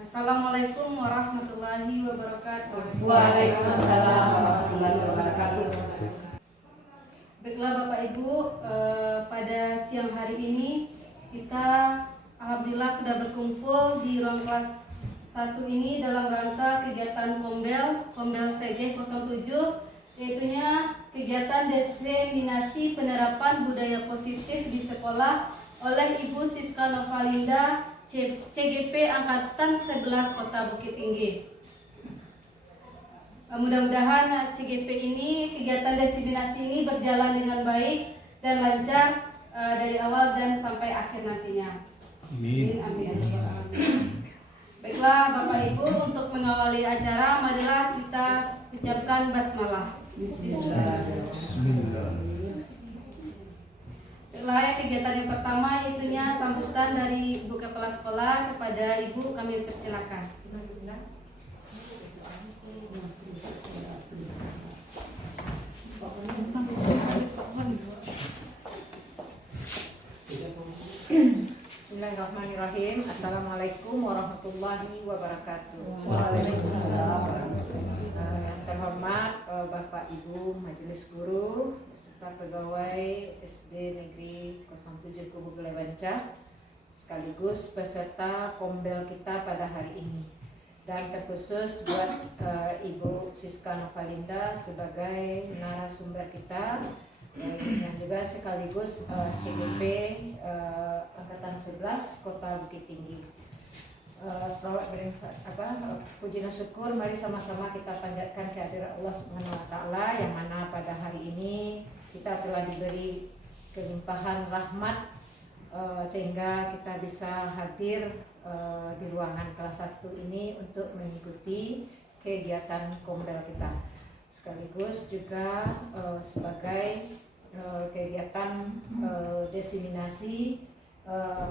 Assalamualaikum warahmatullahi wabarakatuh. Waalaikumsalam warahmatullahi wabarakatuh. Baiklah Bapak Ibu, pada siang hari ini kita alhamdulillah sudah berkumpul di ruang kelas 1 ini dalam rangka kegiatan Kombel CG 07, yaitunya kegiatan diseminasi penerapan budaya positif di sekolah oleh Ibu Siska Novalinda CGP Angkatan 11 Kota Bukit Tinggi. Mudah-mudahan CGP ini, kegiatan diseminasi ini berjalan dengan baik dan lancar dari awal dan sampai akhir nantinya. Amin. Amin. Baiklah Bapak Ibu, untuk mengawali acara marilah kita ucapkan basmalah. Bismillah. Baiklah, kegiatan yang pertama yaitunya sambutan dari Ibu Kepala Sekolah kepada Ibu, kami persilakan. Bismillahirrahmanirrahim. Assalamualaikum warahmatullahi wabarakatuh. Waalaikumsalam. Yang terhormat Bapak Ibu Majelis Guru beserta pegawai SD Negeri 07 Kubu Gelewanca, sekaligus peserta Kombel kita pada hari ini, dan terkhusus buat Ibu Siska Novalinda sebagai narasumber kita, yang juga sekaligus CGP Angkatan 11 Kota Bukit Tinggi. Selawat puji dan syukur mari sama-sama kita panjatkan kehadirat Allah Subhanahu wa taala, yang mana pada hari ini kita telah diberi kelimpahan rahmat sehingga kita bisa hadir di ruangan kelas 1 ini untuk mengikuti kegiatan Kombel kita, sekaligus juga sebagai kegiatan diseminasi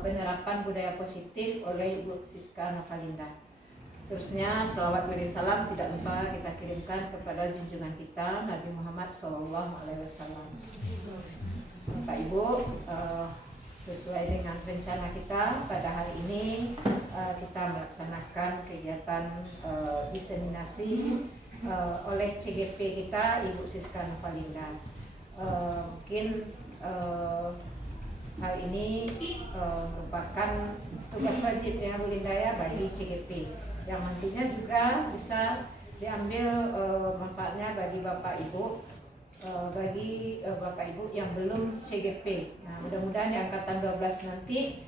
penerapan budaya positif oleh Ibu Siska Novalinda. Seterusnya selawat beriring salam tidak lupa kita kirimkan kepada junjungan kita Nabi Muhammad SAW. Bapak Ibu, sesuai dengan rencana kita pada hari ini kita melaksanakan kegiatan diseminasi oleh CGP kita Ibu Siska Novalinda. Mungkin hal ini merupakan tugas wajib ya Bu Linda ya bagi CGP, yang nantinya juga bisa diambil manfaatnya bagi Bapak Ibu, Bapak Ibu yang belum CGP. Nah, mudah-mudahan di angkatan 12 nanti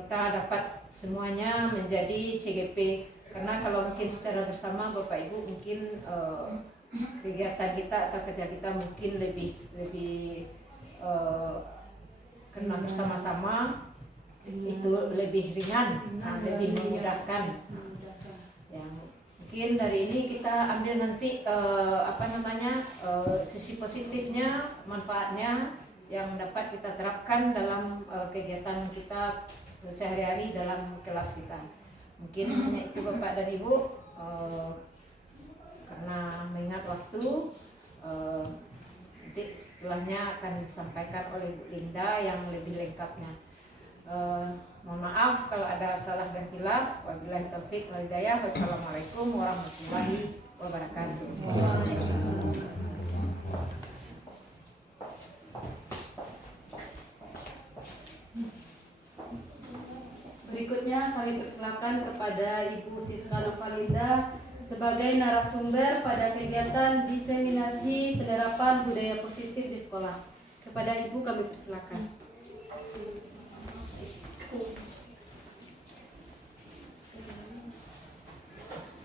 kita dapat semuanya menjadi CGP, karena kalau mungkin secara bersama Bapak Ibu mungkin kegiatan kita atau kerja kita mungkin lebih karena bersama-sama itu lebih ringan, lebih memudahkan. Yang mungkin dari ini kita ambil nanti sisi positifnya, manfaatnya yang dapat kita terapkan dalam kegiatan kita sehari-hari dalam kelas kita. Mungkin hanya itu Bapak dan Ibu, karena mengingat waktu, nanti setelahnya akan disampaikan oleh Bu Linda yang lebih lengkapnya. Mohon maaf kalau ada salah dan khilaf. Wabillahi taufik wal hidayah. Wassalamualaikum warahmatullahi wabarakatuh. Berikutnya kami persilakan kepada Ibu Siska Novalinda sebagai narasumber pada kegiatan diseminasi penerapan budaya positif di sekolah. Kepada Ibu kami persilakan.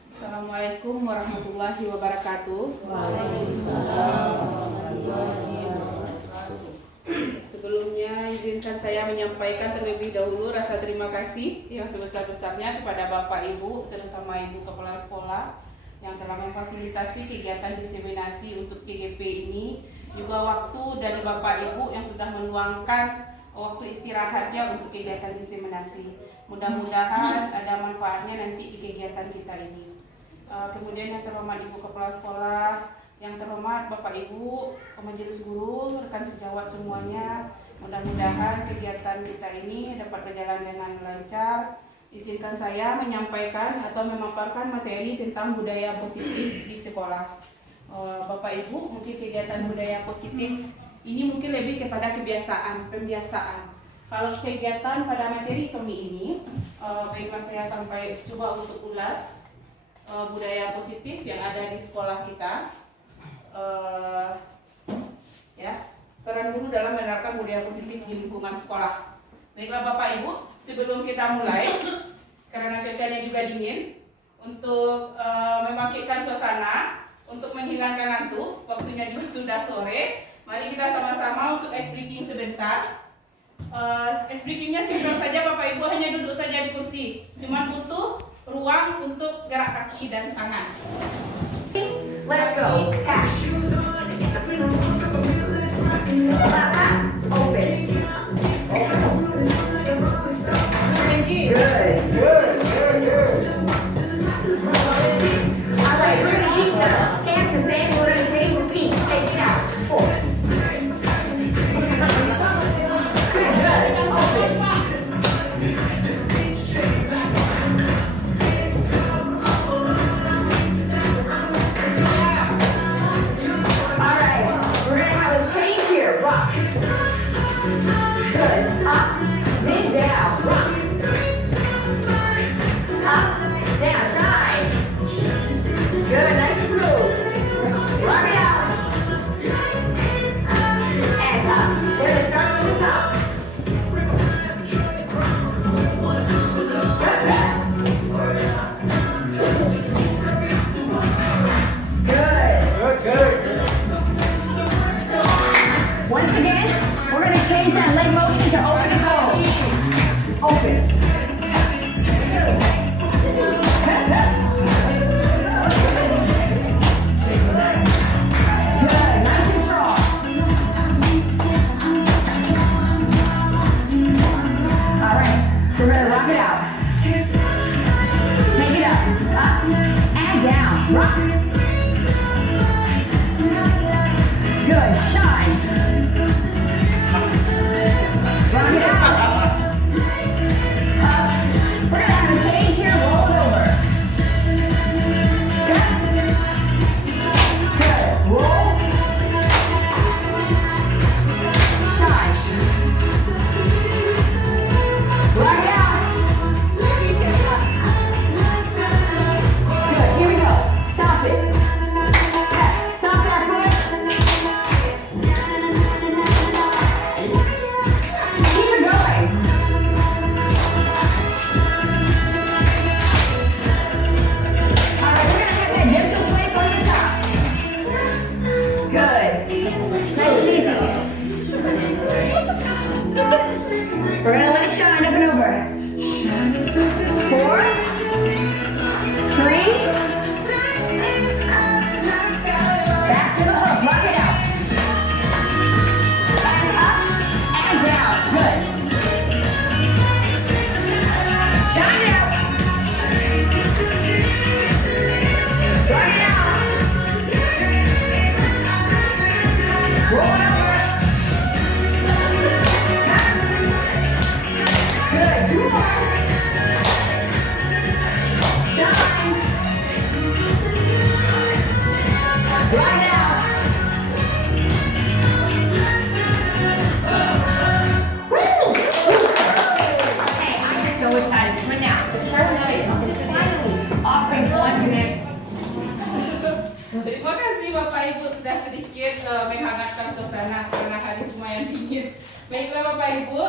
Assalamualaikum warahmatullahi wabarakatuh. Waalaikumsalam warahmatullahi wabarakatuh. Sebelumnya izinkan saya menyampaikan terlebih dahulu rasa terima kasih yang sebesar-besarnya kepada Bapak Ibu, terutama Ibu Kepala Sekolah yang telah memfasilitasi kegiatan diseminasi untuk CGP ini, juga waktu dari Bapak Ibu yang sudah meluangkan waktu istirahatnya untuk kegiatan diseminasi. Mudah-mudahan ada manfaatnya nanti di kegiatan kita ini. Kemudian yang terhormat Ibu Kepala Sekolah, yang terhormat Bapak Ibu, Majelis Guru, rekan sejawat semuanya, Mudah-mudahan kegiatan kita ini dapat berjalan dengan lancar. Izinkan saya menyampaikan atau memaparkan materi tentang budaya positif di sekolah. Bapak Ibu, mungkin kegiatan budaya positif ini mungkin lebih kepada pembiasaan. Kalau kegiatan pada materi kami ini, baiklah saya sampai coba untuk ulas budaya positif yang ada di sekolah kita. Peran guru dalam menerapkan budaya positif di lingkungan sekolah. Baiklah Bapak Ibu, sebelum kita mulai, karena cuacanya juga dingin, untuk membangkitkan suasana, untuk menghilangkan ngantuk, waktunya juga sudah sore. Mari kita sama-sama untuk ice breaking sebentar. Ice breakingnya simpel saja Bapak Ibu, hanya duduk saja di kursi. Cuman butuh ruang untuk gerak kaki dan tangan. Let's go. Tap. Open. Good. All right, we're gonna keep the hands the same. We're gonna change the feet. Take it out. Force. Good. Open. All right, we're gonna have a change here. Rock. Good. Up, then down. Rock. Up, down, shine. Good, nice and smooth. Rock it out. And up. We're gonna start with the top. Good. Once again, we're gonna change that leg motion to open and close. Open. Good, nice and strong. All right, we're gonna rock it out. Take it up, and down. Rock. Good, shine. Rock it out. We're gonna have a change here, roll it over. Good, roll. Shine. Rock it out. Good, here we go. Stop it. Stop that foot. Keep it going. All right, we're gonna have that gentle sway from the top. Good. Nice and easy. We're gonna let it shine up and over. 4, 3. Back to the hook. Rock it out. And up and down. Good. Shine out. Rock it out. Roll it over. Good. 2 more. Shine. Rock it out. Woo! Okay, I'm so excited to announce the Charlotte is finally offering one-to-one. Terima kasih Bapak Ibu sudah sedikit menghangatkan suasana karena hari lumayan dingin. Baiklah Bapak Ibu,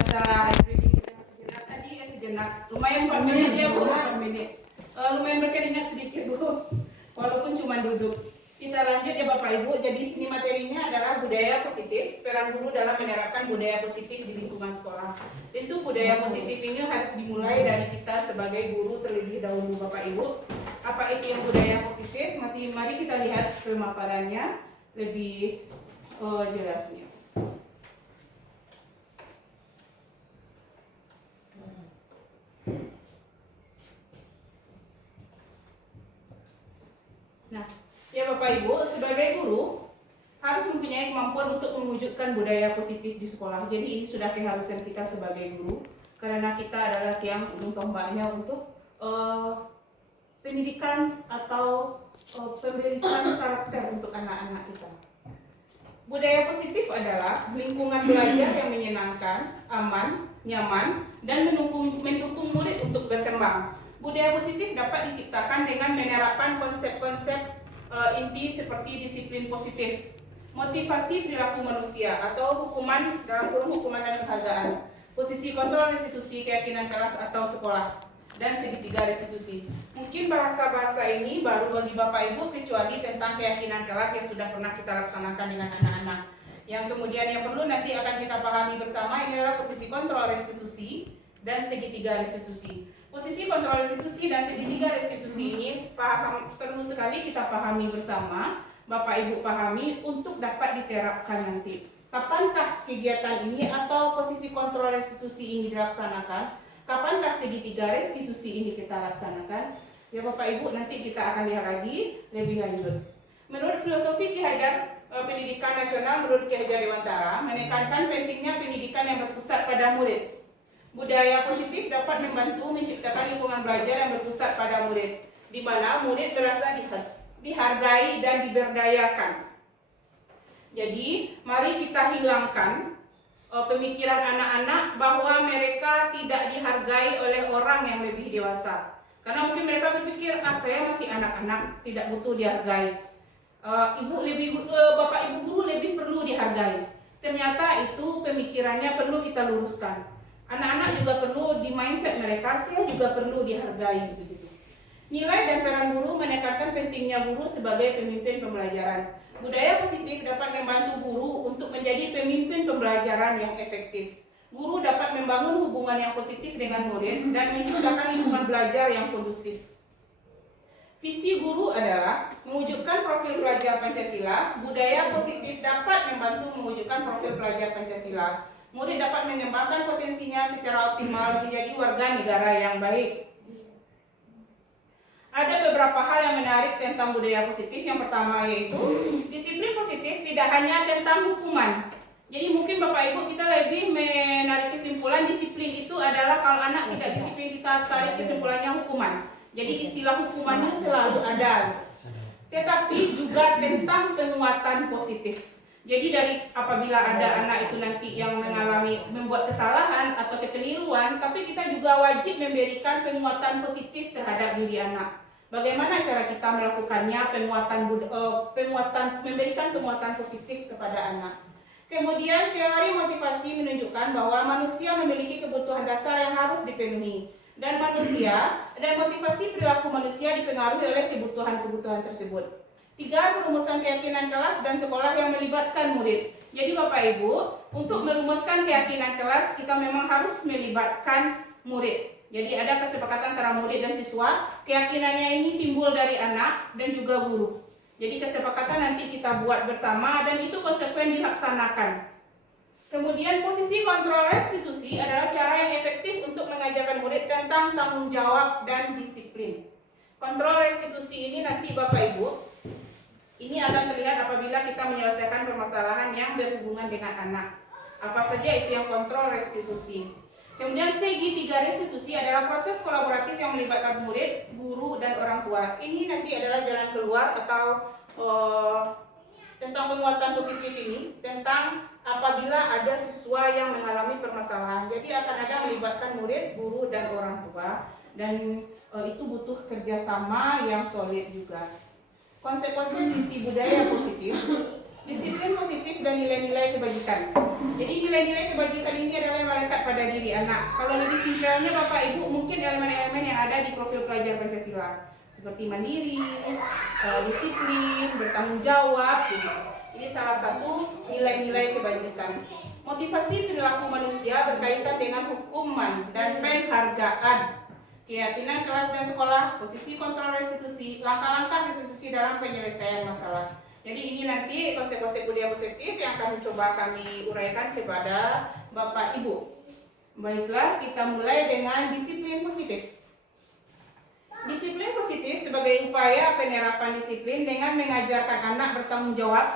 setelah ice breaking kita sejenak tadi sejenak, lumayan 4 menit ya Bu, 4 menit. Lumayan berkeringat sedikit Bu, walaupun cuma duduk. Kita lanjut ya Bapak Ibu. Jadi sini materinya adalah budaya positif, peran guru dalam menerapkan budaya positif di lingkungan sekolah. Tentu budaya positif ini harus dimulai dari kita sebagai guru terlebih dahulu Bapak Ibu. Apa itu yang budaya positif? Mari kita lihat pemaparannya lebih jelasnya. Nah, ya Bapak Ibu, sebagai guru harus harus mempunyai kemampuan untuk mewujudkan budaya positif di sekolah. Jadi ini sudah keharusan kita sebagai guru, karena kita adalah yang ujung tombaknya untuk pendidikan atau pemberian karakter untuk anak-anak kita. Budaya positif adalah lingkungan belajar yang menyenangkan, aman, nyaman, dan mendukung murid untuk berkembang. Budaya positif dapat diciptakan dengan menerapkan konsep-konsep inti seperti disiplin positif, motivasi perilaku manusia atau hukuman dalam kurung hukuman dan penghargaan, posisi kontrol restitusi keyakinan kelas atau sekolah, dan segitiga restitusi. Mungkin bahasa-bahasa ini baru bagi Bapak Ibu kecuali tentang keyakinan kelas yang sudah pernah kita laksanakan dengan anak-anak. Yang kemudian yang perlu nanti akan kita pahami bersama ini adalah posisi kontrol restitusi dan segitiga restitusi. Posisi kontrol restitusi dan segitiga restitusi ini perlu sekali kita pahami bersama, Bapak Ibu pahami untuk dapat diterapkan nanti. Kapankah kegiatan ini atau posisi kontrol restitusi ini dilaksanakan? Kapankah segitiga restitusi ini kita laksanakan? Ya Bapak Ibu, nanti kita akan lihat lagi lebih lanjut. Menurut filosofi Ki Hajar Pendidikan Nasional, menurut Ki Hajar Dewantara, menekankan pentingnya pendidikan yang berpusat pada murid. Budaya positif dapat membantu menciptakan lingkungan belajar yang berpusat pada murid, di mana murid merasa dihargai dan diberdayakan. Jadi, mari kita hilangkan pemikiran anak-anak bahwa mereka tidak dihargai oleh orang yang lebih dewasa. Karena mungkin mereka berpikir, saya masih anak-anak, tidak butuh dihargai. Bapak Ibu guru lebih perlu dihargai. Ternyata itu pemikirannya perlu kita luruskan. Anak-anak juga perlu di mindset mereka, saya juga perlu dihargai begitu. Nilai dan peran guru menekankan pentingnya guru sebagai pemimpin pembelajaran. Budaya positif dapat membantu guru untuk menjadi pemimpin pembelajaran yang efektif. Guru dapat membangun hubungan yang positif dengan murid dan menciptakan lingkungan belajar yang kondusif. Visi guru adalah mewujudkan profil pelajar Pancasila. Budaya positif dapat membantu mewujudkan profil pelajar Pancasila. Murid dapat mengembangkan potensinya secara optimal menjadi warga negara yang baik. Ada beberapa hal yang menarik tentang budaya positif. Yang pertama yaitu disiplin positif tidak hanya tentang hukuman. Jadi mungkin Bapak Ibu kita lebih menarik kesimpulan disiplin itu adalah kalau anak tidak disiplin kita tarik kesimpulannya hukuman. Jadi istilah hukumannya selalu ada. Tetapi juga tentang penguatan positif. Jadi dari apabila ada anak itu nanti yang membuat kesalahan atau kekeliruan, tapi kita juga wajib memberikan penguatan positif terhadap diri anak. Bagaimana cara kita melakukannya, memberikan penguatan positif kepada anak. Kemudian teori motivasi menunjukkan bahwa manusia memiliki kebutuhan dasar yang harus dipenuhi, dan motivasi perilaku manusia dipengaruhi oleh kebutuhan-kebutuhan tersebut. 3. Perumusan keyakinan kelas dan sekolah yang melibatkan murid. Jadi Bapak Ibu, untuk merumuskan keyakinan kelas kita memang harus melibatkan murid. Jadi ada kesepakatan antara murid dan siswa. Keyakinannya ini timbul dari anak dan juga guru. Jadi kesepakatan nanti kita buat bersama dan itu konsekuen dilaksanakan. Kemudian posisi kontrol restitusi adalah cara yang efektif untuk mengajarkan murid tentang tanggung jawab dan disiplin. Kontrol restitusi ini nanti Bapak Ibu, ini akan terlihat apabila kita menyelesaikan permasalahan yang berhubungan dengan anak. Apa saja itu yang kontrol restitusi. Kemudian segitiga restitusi adalah proses kolaboratif yang melibatkan murid, guru, dan orang tua. Ini nanti adalah jalan keluar atau tentang penguatan positif ini, tentang apabila ada siswa yang mengalami permasalahan. Jadi akan ada melibatkan murid, guru, dan orang tua. Dan itu butuh kerjasama yang solid juga. Konsekuensi inti budaya positif, disiplin positif dan nilai-nilai kebajikan. Jadi nilai-nilai kebajikan ini adalah yang melekat pada diri anak. Kalau lebih simpelnya Bapak Ibu mungkin elemen-elemen yang ada di profil pelajar Pancasila seperti mandiri, disiplin, bertanggung jawab. Ini salah satu nilai-nilai kebajikan. Motivasi perilaku manusia berkaitan dengan hukuman dan penghargaan. Keyakinan kelas dan sekolah, posisi kontrol restitusi, langkah-langkah restitusi dalam penyelesaian masalah. Jadi ini nanti konsep-konsep budaya positif yang akan coba kami uraikan kepada Bapak Ibu. Baiklah, kita mulai dengan disiplin positif. Disiplin positif sebagai upaya penerapan disiplin dengan mengajarkan anak bertanggung jawab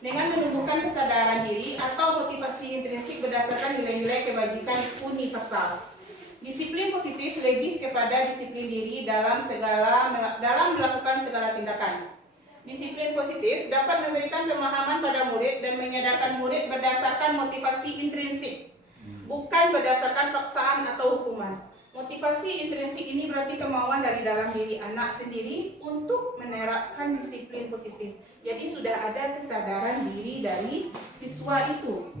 dengan menumbuhkan kesadaran diri atau motivasi intrinsik berdasarkan nilai-nilai kebajikan universal. Disiplin positif lebih kepada disiplin diri dalam melakukan segala tindakan. Disiplin positif dapat memberikan pemahaman pada murid dan menyadarkan murid berdasarkan motivasi intrinsik, bukan berdasarkan paksaan atau hukuman. Motivasi intrinsik ini berarti kemauan dari dalam diri anak sendiri untuk menerapkan disiplin positif. Jadi sudah ada kesadaran diri dari siswa itu.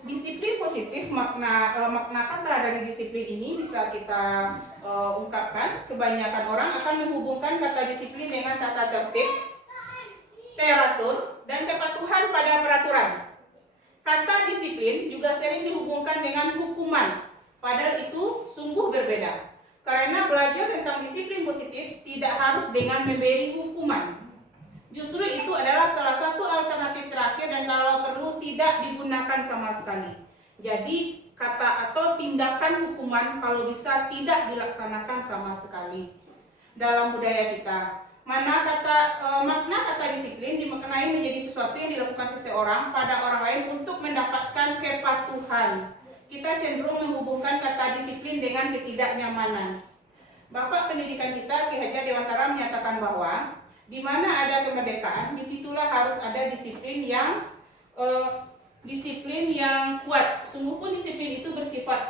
Disiplin positif, makna kata dari disiplin ini bisa kita ungkapkan. Kebanyakan orang akan menghubungkan kata disiplin dengan tata tertib, teratur, dan kepatuhan pada peraturan. Kata disiplin juga sering dihubungkan dengan hukuman, padahal itu sungguh berbeda. Karena belajar tentang disiplin positif tidak harus dengan memberi hukuman. Justru itu adalah salah satu alternatif terakhir dan kalau perlu tidak digunakan sama sekali. Jadi kata atau tindakan hukuman kalau bisa tidak dilaksanakan sama sekali. Dalam budaya kita, makna kata disiplin dimaknai menjadi sesuatu yang dilakukan seseorang pada orang lain untuk mendapatkan kepatuhan. Kita cenderung menghubungkan kata disiplin dengan ketidaknyamanan. Bapak pendidikan kita Ki Hajar Dewantara menyatakan bahwa di mana ada kemerdekaan, disitulah harus ada disiplin yang kuat. Sungguh pun disiplin itu bersifat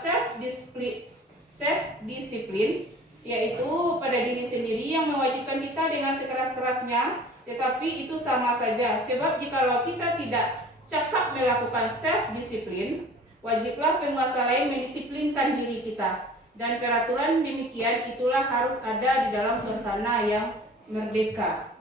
self-disiplin, yaitu pada diri sendiri yang mewajibkan kita dengan sekeras-kerasnya, tetapi itu sama saja. Sebab jikalau kita tidak cakap melakukan self-disiplin, wajiblah penguasa lain mendisiplinkan diri kita. Dan peraturan demikian itulah harus ada di dalam suasana yang merdeka.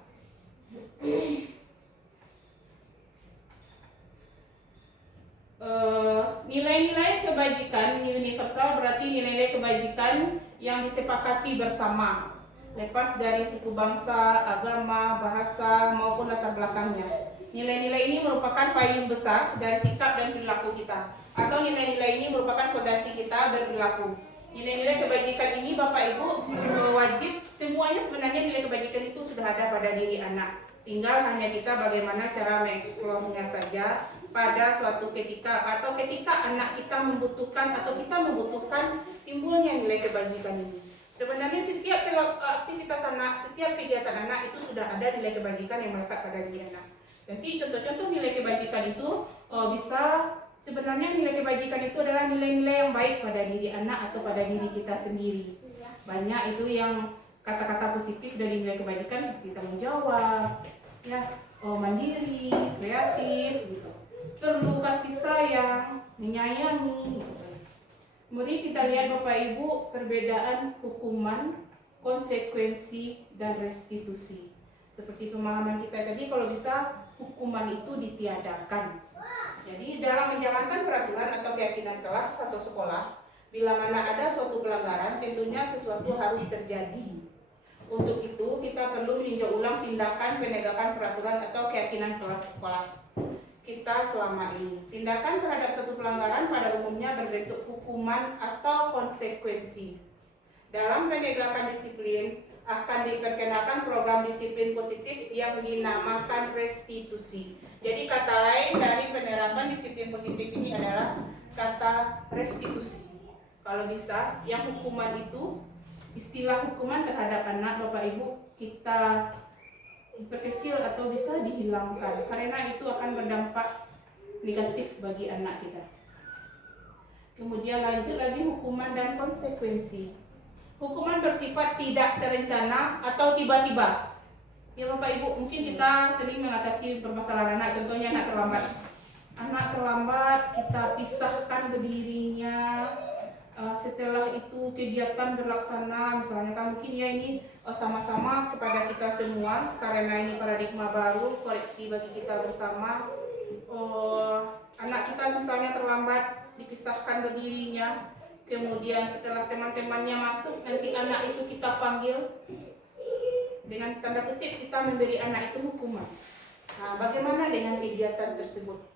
Nilai-nilai kebajikan universal berarti nilai-nilai kebajikan yang disepakati bersama, lepas dari suku bangsa, agama, bahasa maupun latar belakangnya. Nilai-nilai ini merupakan payung besar dari sikap dan perilaku kita, atau nilai-nilai ini merupakan fondasi kita berperilaku. Nilai-nilai kebajikan ini Bapak Ibu wajib, semuanya sebenarnya nilai kebajikan itu sudah ada pada diri anak. Tinggal hanya kita bagaimana cara mengeksplornya saja pada suatu ketika atau ketika anak kita membutuhkan atau kita membutuhkan timbulnya nilai kebajikan ini. Sebenarnya setiap aktivitas anak, setiap kegiatan anak itu sudah ada nilai kebajikan yang melekat pada diri anak. Nanti contoh-contoh nilai kebajikan itu bisa, sebenarnya nilai kebajikan itu adalah nilai-nilai yang baik pada diri anak atau pada diri kita sendiri. Banyak itu yang kata-kata positif dari nilai kebajikan seperti tanggung jawab, ya, mandiri, kreatif, gitu. Perlu kasih sayang, menyayangi. Gitu. Mari kita lihat Bapak Ibu perbedaan hukuman, konsekuensi, dan restitusi. Seperti pemahaman kita tadi, kalau bisa hukuman itu ditiadakan. Jadi dalam menjalankan peraturan atau keyakinan kelas atau sekolah, bila mana ada suatu pelanggaran, tentunya sesuatu harus terjadi. Untuk itu kita perlu meninjau ulang tindakan penegakan peraturan atau keyakinan kelas sekolah kita selama ini. Tindakan terhadap suatu pelanggaran pada umumnya berbentuk hukuman atau konsekuensi. Dalam penegakan disiplin akan diperkenalkan program disiplin positif yang dinamakan restitusi. Jadi kata lain dari penerapan disiplin positif ini adalah kata restitusi. Kalau bisa, yang hukuman itu, istilah hukuman terhadap anak Bapak Ibu kita perkecil atau bisa dihilangkan, karena itu akan berdampak negatif bagi anak kita. Kemudian lanjut lagi hukuman dan konsekuensi. Hukuman bersifat tidak terencana atau tiba-tiba. Ya Bapak Ibu, mungkin kita sering mengatasi permasalahan anak, contohnya anak terlambat. Anak terlambat, kita pisahkan berdirinya. Setelah itu kegiatan berlaksana, misalnya kan mungkin ya ini sama-sama kepada kita semua, karena ini paradigma baru, koreksi bagi kita bersama. Anak kita misalnya terlambat, dipisahkan berdirinya. Kemudian setelah teman-temannya masuk, nanti anak itu kita panggil, dengan tanda kutip kita memberi anak itu hukuman. Nah, bagaimana dengan kegiatan tersebut?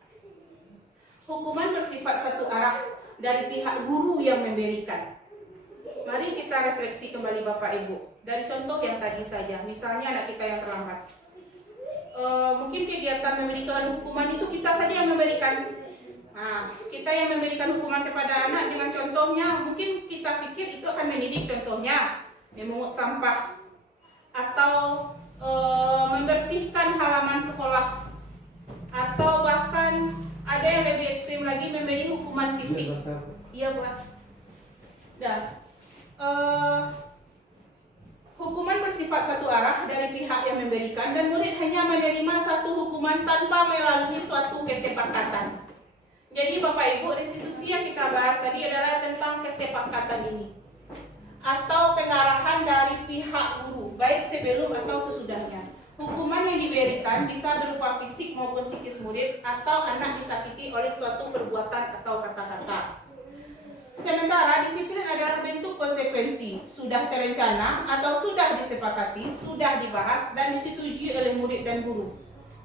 Hukuman bersifat satu arah dari pihak guru yang memberikan. Mari kita refleksi kembali Bapak Ibu. Dari contoh yang tadi saja, misalnya anak kita yang terlambat. mungkin kegiatan memberikan hukuman itu kita saja yang memberikan. Nah, kita yang memberikan hukuman kepada anak dengan contohnya, mungkin kita pikir itu akan mendidik, contohnya memungut sampah atau membersihkan halaman sekolah, atau bahkan ada yang lebih ekstrim lagi memberi hukuman fisik. Iya buat. Dan hukuman bersifat satu arah dari pihak yang memberikan, dan murid hanya menerima satu hukuman tanpa melalui suatu kesepakatan. Jadi Bapak Ibu, restitusi yang kita bahas tadi adalah tentang kesepakatan ini atau pengarahan dari pihak guru, baik sebelum atau sesudahnya. Hukuman yang diberikan bisa berupa fisik maupun psikis murid, atau anak disakiti oleh suatu perbuatan atau kata-kata. Sementara disiplin adalah bentuk konsekuensi, sudah terencana atau sudah disepakati, sudah dibahas dan disetujui oleh murid dan guru.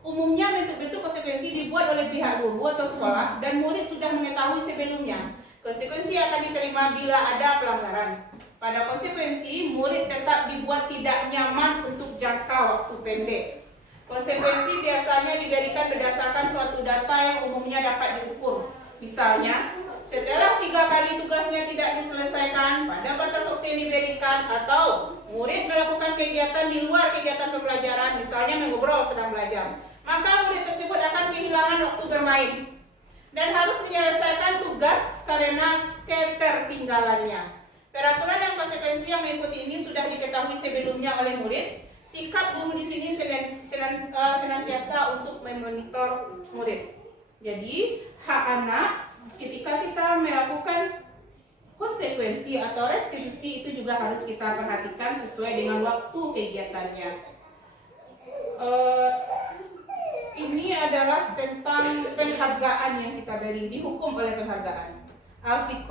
Umumnya bentuk-bentuk konsekuensi dibuat oleh pihak guru atau sekolah, dan murid sudah mengetahui sebelumnya. Konsekuensi akan diterima bila ada pelanggaran. Pada konsekuensi, murid tetap dibuat tidak nyaman untuk jangka waktu pendek. Konsekuensi biasanya diberikan berdasarkan suatu data yang umumnya dapat diukur. Misalnya, setelah 3 kali tugasnya tidak diselesaikan pada batas waktu yang diberikan, atau murid melakukan kegiatan di luar kegiatan pembelajaran, misalnya mengobrol sedang belajar, maka murid tersebut akan kehilangan waktu bermain dan harus menyelesaikan tugas karena ketertinggalannya. Peraturan dan konsekuensi yang mengikuti ini sudah diketahui sebelumnya oleh murid. Sikap guru di sini senantiasa untuk memonitor murid. Jadi, hak anak ketika kita melakukan konsekuensi atau restitusi itu juga harus kita perhatikan sesuai dengan waktu kegiatannya. Ini adalah tentang penghargaan yang kita beri, dihukum oleh penghargaan. Al-Fiqh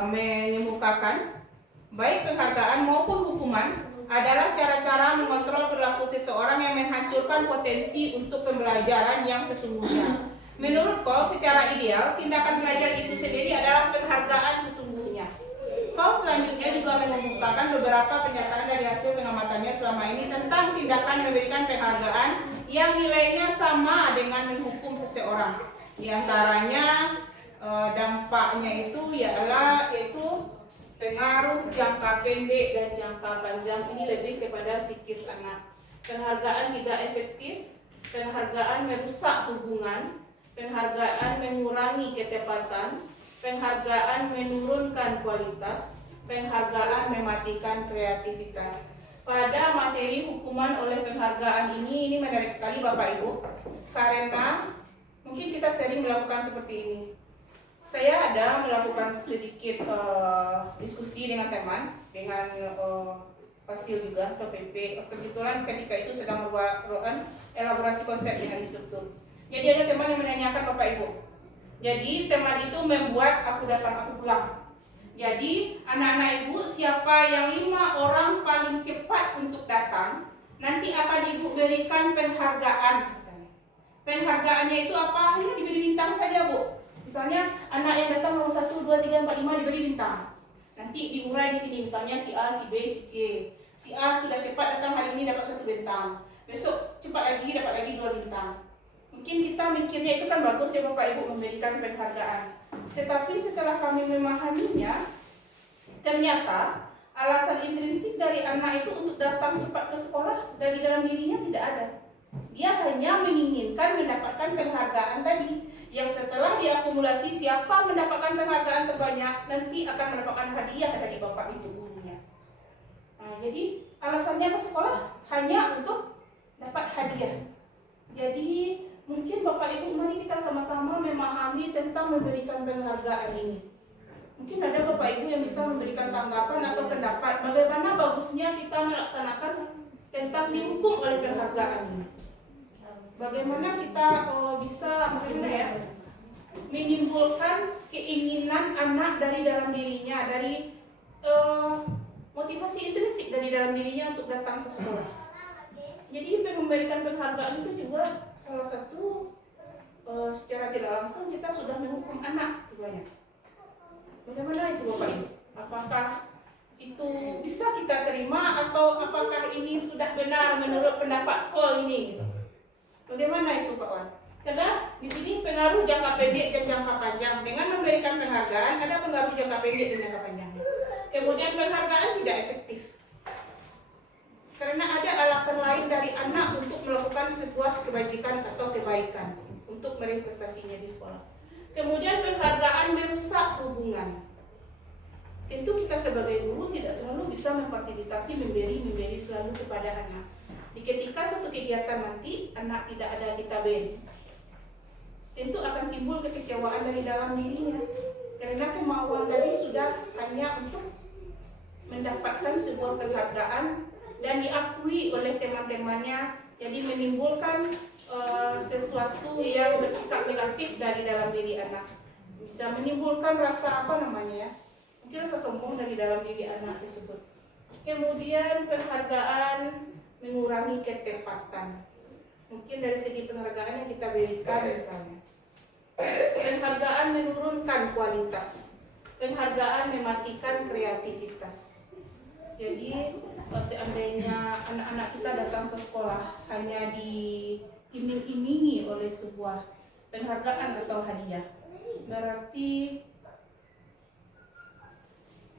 menyemukakan baik penghargaan maupun hukuman adalah cara-cara mengontrol perilaku seseorang yang menghancurkan potensi untuk pembelajaran yang sesungguhnya. Menurut Cole, secara ideal, tindakan belajar itu sendiri adalah penghargaan sesungguhnya. Cole selanjutnya juga mengemukakan beberapa pernyataan dari hasil pengamatannya selama ini tentang tindakan memberikan penghargaan yang nilainya sama dengan menghukum seseorang. Di antaranya dampaknya itu yaitu pengaruh jangka pendek dan jangka panjang, ini lebih kepada psikis anak. Penghargaan tidak efektif, penghargaan merusak hubungan, penghargaan mengurangi ketepatan, penghargaan menurunkan kualitas, penghargaan mematikan kreativitas. Pada materi hukuman oleh penghargaan ini menarik sekali Bapak Ibu, karena mungkin kita sering melakukan seperti ini. Saya ada melakukan sedikit diskusi dengan teman, dengan Fasil juga atau PP. Kebetulan ketika itu sedang membuat elaborasi konsep dengan instruktur. Jadi ada teman yang menanyakan Bapak Ibu. Jadi teman itu membuat aku datang aku pulang. Jadi anak-anak ibu, siapa yang 5 orang paling cepat untuk datang, nanti akan ibu berikan penghargaan. Penghargaannya itu apa? Hanya diberi bintang saja Bu. Misalnya anak yang datang nomor 1, 2, 3, 4, 5 diberi bintang. Nanti diurai di sini, misalnya si A, si B, si C. Si A sudah cepat datang hari ini dapat 1 bintang. Besok cepat lagi dapat lagi 2 bintang. Mungkin kita mikirnya itu kan bagus ya Bapak Ibu memberikan penghargaan. Tetapi setelah kami memahaminya, ternyata alasan intrinsik dari anak itu untuk datang cepat ke sekolah dari dalam dirinya tidak ada. Dia hanya menginginkan mendapatkan penghargaan tadi, yang setelah diakumulasi siapa mendapatkan penghargaan terbanyak nanti akan mendapatkan hadiah dari Bapak Ibu gurunya. Nah, jadi alasannya ke sekolah hanya untuk dapat hadiah. Jadi mungkin Bapak Ibu mari kita sama-sama memahami tentang memberikan penghargaan ini. Mungkin ada Bapak Ibu yang bisa memberikan tanggapan atau pendapat bagaimana bagusnya kita melaksanakan tentang dihukum oleh penghargaan ini. Bagaimana kita bisa menimbulkan keinginan anak dari dalam dirinya, dari motivasi intrinsik dari dalam dirinya untuk datang ke sekolah. Jadi memberikan penghargaan itu juga salah satu secara tidak langsung kita sudah menghukum anak sebenarnya. Bagaimana itu Bapak Ibu? Apakah itu itu bisa kita terima atau apakah ini sudah benar menurut pendapat Kol ini gitu. Bagaimana itu Pak Wan? Karena di sini pengaruh jangka pendek dan jangka panjang. Dengan memberikan penghargaan ada pengaruh jangka pendek dan jangka panjang. Kemudian penghargaan tidak efektif. Karena ada alasan lain dari anak untuk melakukan sebuah kebajikan atau kebaikan untuk meraih prestasinya di sekolah. Kemudian penghargaan merusak hubungan. Tentu kita sebagai guru tidak selalu bisa memfasilitasi memberi selalu kepada anak. Di ketika suatu kegiatan nanti anak tidak ada kita beri, tentu akan timbul kekecewaan dari dalam dirinya. Karena kemauan tadi sudah hanya untuk mendapatkan sebuah penghargaan dan diakui oleh teman-temannya, jadi menimbulkan sesuatu yang bersifat negatif dari dalam diri anak. Bisa menimbulkan rasa mungkin rasa sombong dari dalam diri anak tersebut. Kemudian penghargaan mengurangi ketepatan. Mungkin dari segi penghargaan yang kita berikan misalnya. Penghargaan menurunkan kualitas. Penghargaan mematikan kreativitas. Jadi seandainya anak-anak kita datang ke sekolah hanya diiming-imingi oleh sebuah penghargaan atau hadiah, berarti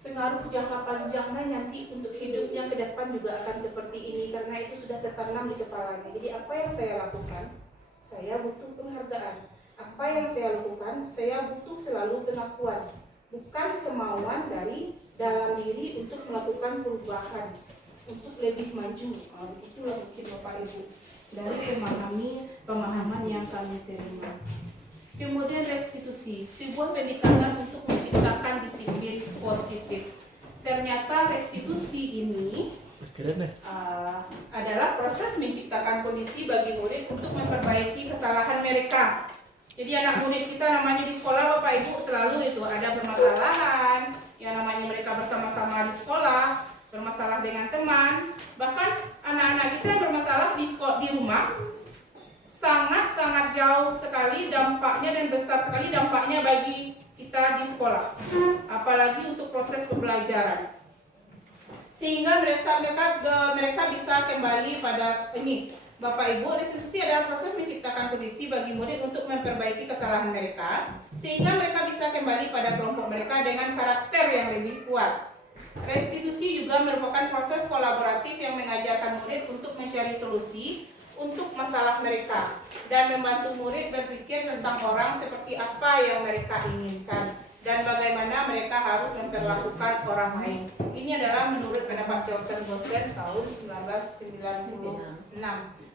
pengaruh jangka panjangnya nanti untuk hidupnya ke depan juga akan seperti ini karena itu sudah tertanam di kepalanya. Jadi apa yang saya lakukan? Saya butuh penghargaan. Apa yang saya lakukan? Saya butuh selalu pengakuan, bukan kemauan dari dalam diri untuk melakukan perubahan, untuk lebih maju. Itulah mungkin Bapak Ibu dari pemahaman yang kami terima. Kemudian restitusi, sebuah pendekatan untuk menciptakan disiplin positif. Ternyata restitusi ini adalah proses menciptakan kondisi bagi murid untuk memperbaiki kesalahan mereka. Jadi anak murid kita namanya di sekolah Bapak Ibu selalu itu ada permasalahan, yang namanya mereka bersama-sama di sekolah, bermasalah dengan teman, bahkan anak-anak kita yang bermasalah di rumah sangat-sangat jauh sekali dampaknya dan besar sekali dampaknya bagi kita di sekolah, apalagi untuk proses pembelajaran. Sehingga mereka bisa kembali pada ini. Bapak Ibu, restitusi adalah proses menciptakan kondisi bagi murid untuk memperbaiki kesalahan mereka, sehingga mereka bisa kembali pada kelompok mereka dengan karakter yang lebih kuat. Restitusi juga merupakan proses kolaboratif yang mengajarkan murid untuk mencari solusi untuk masalah mereka dan membantu murid berpikir tentang orang seperti apa yang mereka inginkan dan bagaimana mereka harus memperlakukan orang lain. Ini adalah menurut pendapat Johnson Gosen tahun 1996.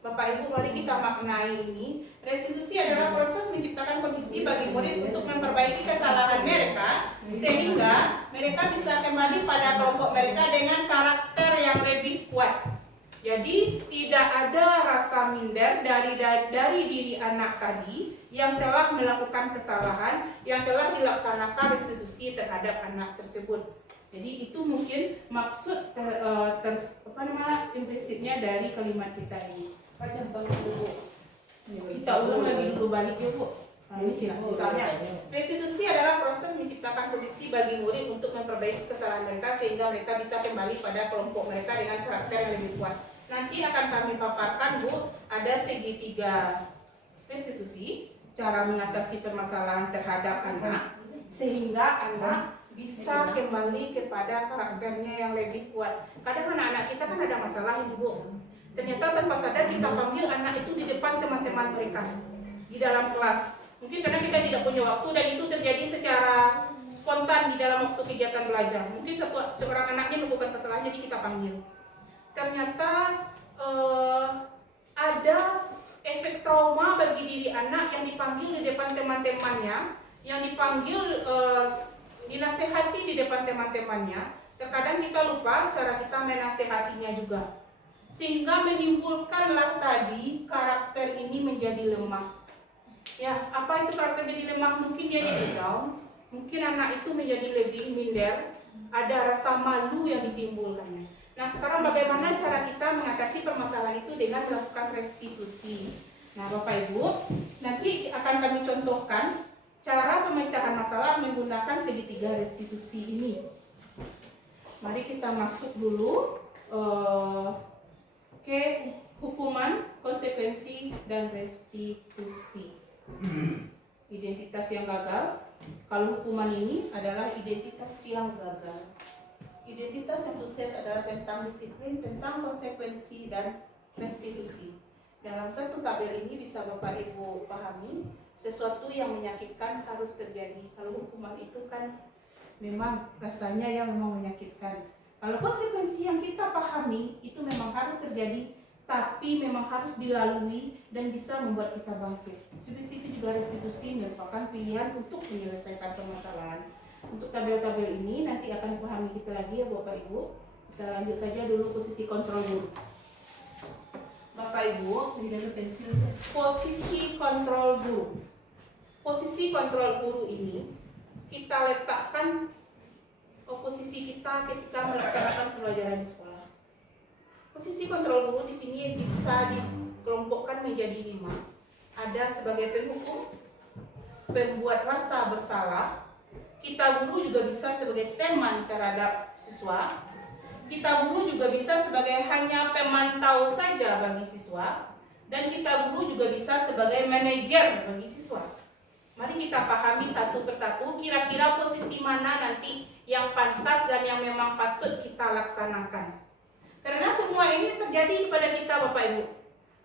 Bapak Ibu, mari kita maknai ini. Restitusi adalah proses menciptakan kondisi bagi murid untuk memperbaiki kesalahan mereka sehingga mereka bisa kembali pada kelompok mereka dengan karakter yang lebih kuat. Jadi tidak ada rasa minder dari diri anak tadi yang telah melakukan kesalahan, yang telah dilaksanakan restitusi terhadap anak tersebut. Jadi itu mungkin maksud implisitnya dari kalimat kita ini. Pak contohnya dulu. Kita ulang lagi dulu balik ya Bu. Nah, ini misalnya, restitusi adalah proses menciptakan kondisi bagi murid untuk memperbaiki kesalahan mereka sehingga mereka bisa kembali pada kelompok mereka dengan karakter yang lebih kuat. Nanti akan kami paparkan Bu, ada segitiga restitusi, cara mengatasi permasalahan terhadap anak sehingga anak bisa kembali kepada karakternya yang lebih kuat. Kadang anak-anak kita kan ada masalah ini Bu. Ternyata tanpa sadar kita panggil anak itu di depan teman-teman mereka di dalam kelas. Mungkin karena kita tidak punya waktu dan itu terjadi secara spontan di dalam waktu kegiatan belajar. Mungkin seorang anaknya melakukan kesalahan jadi kita panggil. Ternyata ada efek trauma bagi diri anak yang dipanggil di depan teman-temannya, yang dipanggil dinasehati di depan teman-temannya. Terkadang kita lupa cara kita menasehatinya juga, sehingga menimbulkanlah tadi karakter ini menjadi lemah. Ya, apa itu karakter jadi lemah? Mungkin dia jadi down, mungkin anak itu menjadi lebih minder, ada rasa malu yang ditimbulkannya. Nah, sekarang bagaimana cara kita mengatasi permasalahan itu dengan melakukan restitusi? Nah, Bapak Ibu, nanti akan kami contohkan cara pemecahan masalah menggunakan segitiga restitusi ini. mari kita masuk dulu ke hukuman, konsekuensi, dan restitusi. Identitas yang gagal. Kalau hukuman ini adalah identitas yang gagal. Identitas yang sukses adalah tentang disiplin, tentang konsekuensi, dan restitusi. Dalam satu tabel ini bisa Bapak Ibu pahami, sesuatu yang menyakitkan harus terjadi. Kalau hukuman itu kan memang rasanya yang memang menyakitkan. Kalau konsekuensi yang kita pahami itu memang harus terjadi, tapi memang harus dilalui dan bisa membuat kita bangkit. Seperti itu juga restitusi merupakan pilihan untuk menyelesaikan permasalahan. Untuk tabel-tabel ini nanti akan dipahami kita lagi ya Bapak Ibu. Kita lanjut saja dulu posisi kontrol guru. Bapak Ibu, posisi kontrol guru. Posisi kontrol guru ini kita letakkan posisi kita ketika melaksanakan pelajaran di sekolah. Posisi kontrol guru di sini bisa dikelompokkan menjadi 5. Ada sebagai penghukum, pembuat rasa bersalah. Kita guru juga bisa sebagai teman terhadap siswa. Kita guru juga bisa sebagai hanya pemantau saja bagi siswa. Dan kita guru juga bisa sebagai manajer bagi siswa. Mari kita pahami satu persatu kira-kira posisi mana nanti yang pantas dan yang memang patut kita laksanakan. Karena semua ini terjadi kepada kita Bapak Ibu.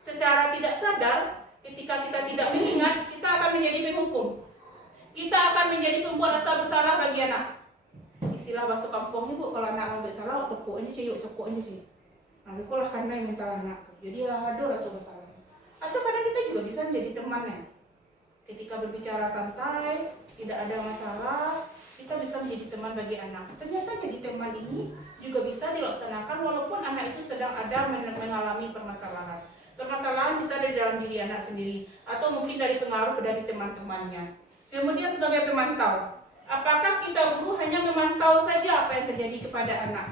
Secara tidak sadar, ketika kita tidak mengingat, kita akan menjadi penghukum. Kita akan menjadi pembuat rasa bersalah bagi anak. Istilah bahasa kampung Ibu, kalau anak ambil salah, tepuk aja cik, cokok aja cik. Nah, itulah karena yang mental anak. Jadi ada rasa bersalah. Atau kadang kita juga bisa menjadi temannya. Ketika berbicara santai, tidak ada masalah, kita bisa menjadi teman bagi anak. Ternyata jadi teman ini juga bisa dilaksanakan walaupun anak itu sedang ada mengalami permasalahan. Permasalahan bisa dari dalam diri anak sendiri atau mungkin dari pengaruh dari teman-temannya. Kemudian sebagai pemantau, apakah kita guru hanya memantau saja apa yang terjadi kepada anak?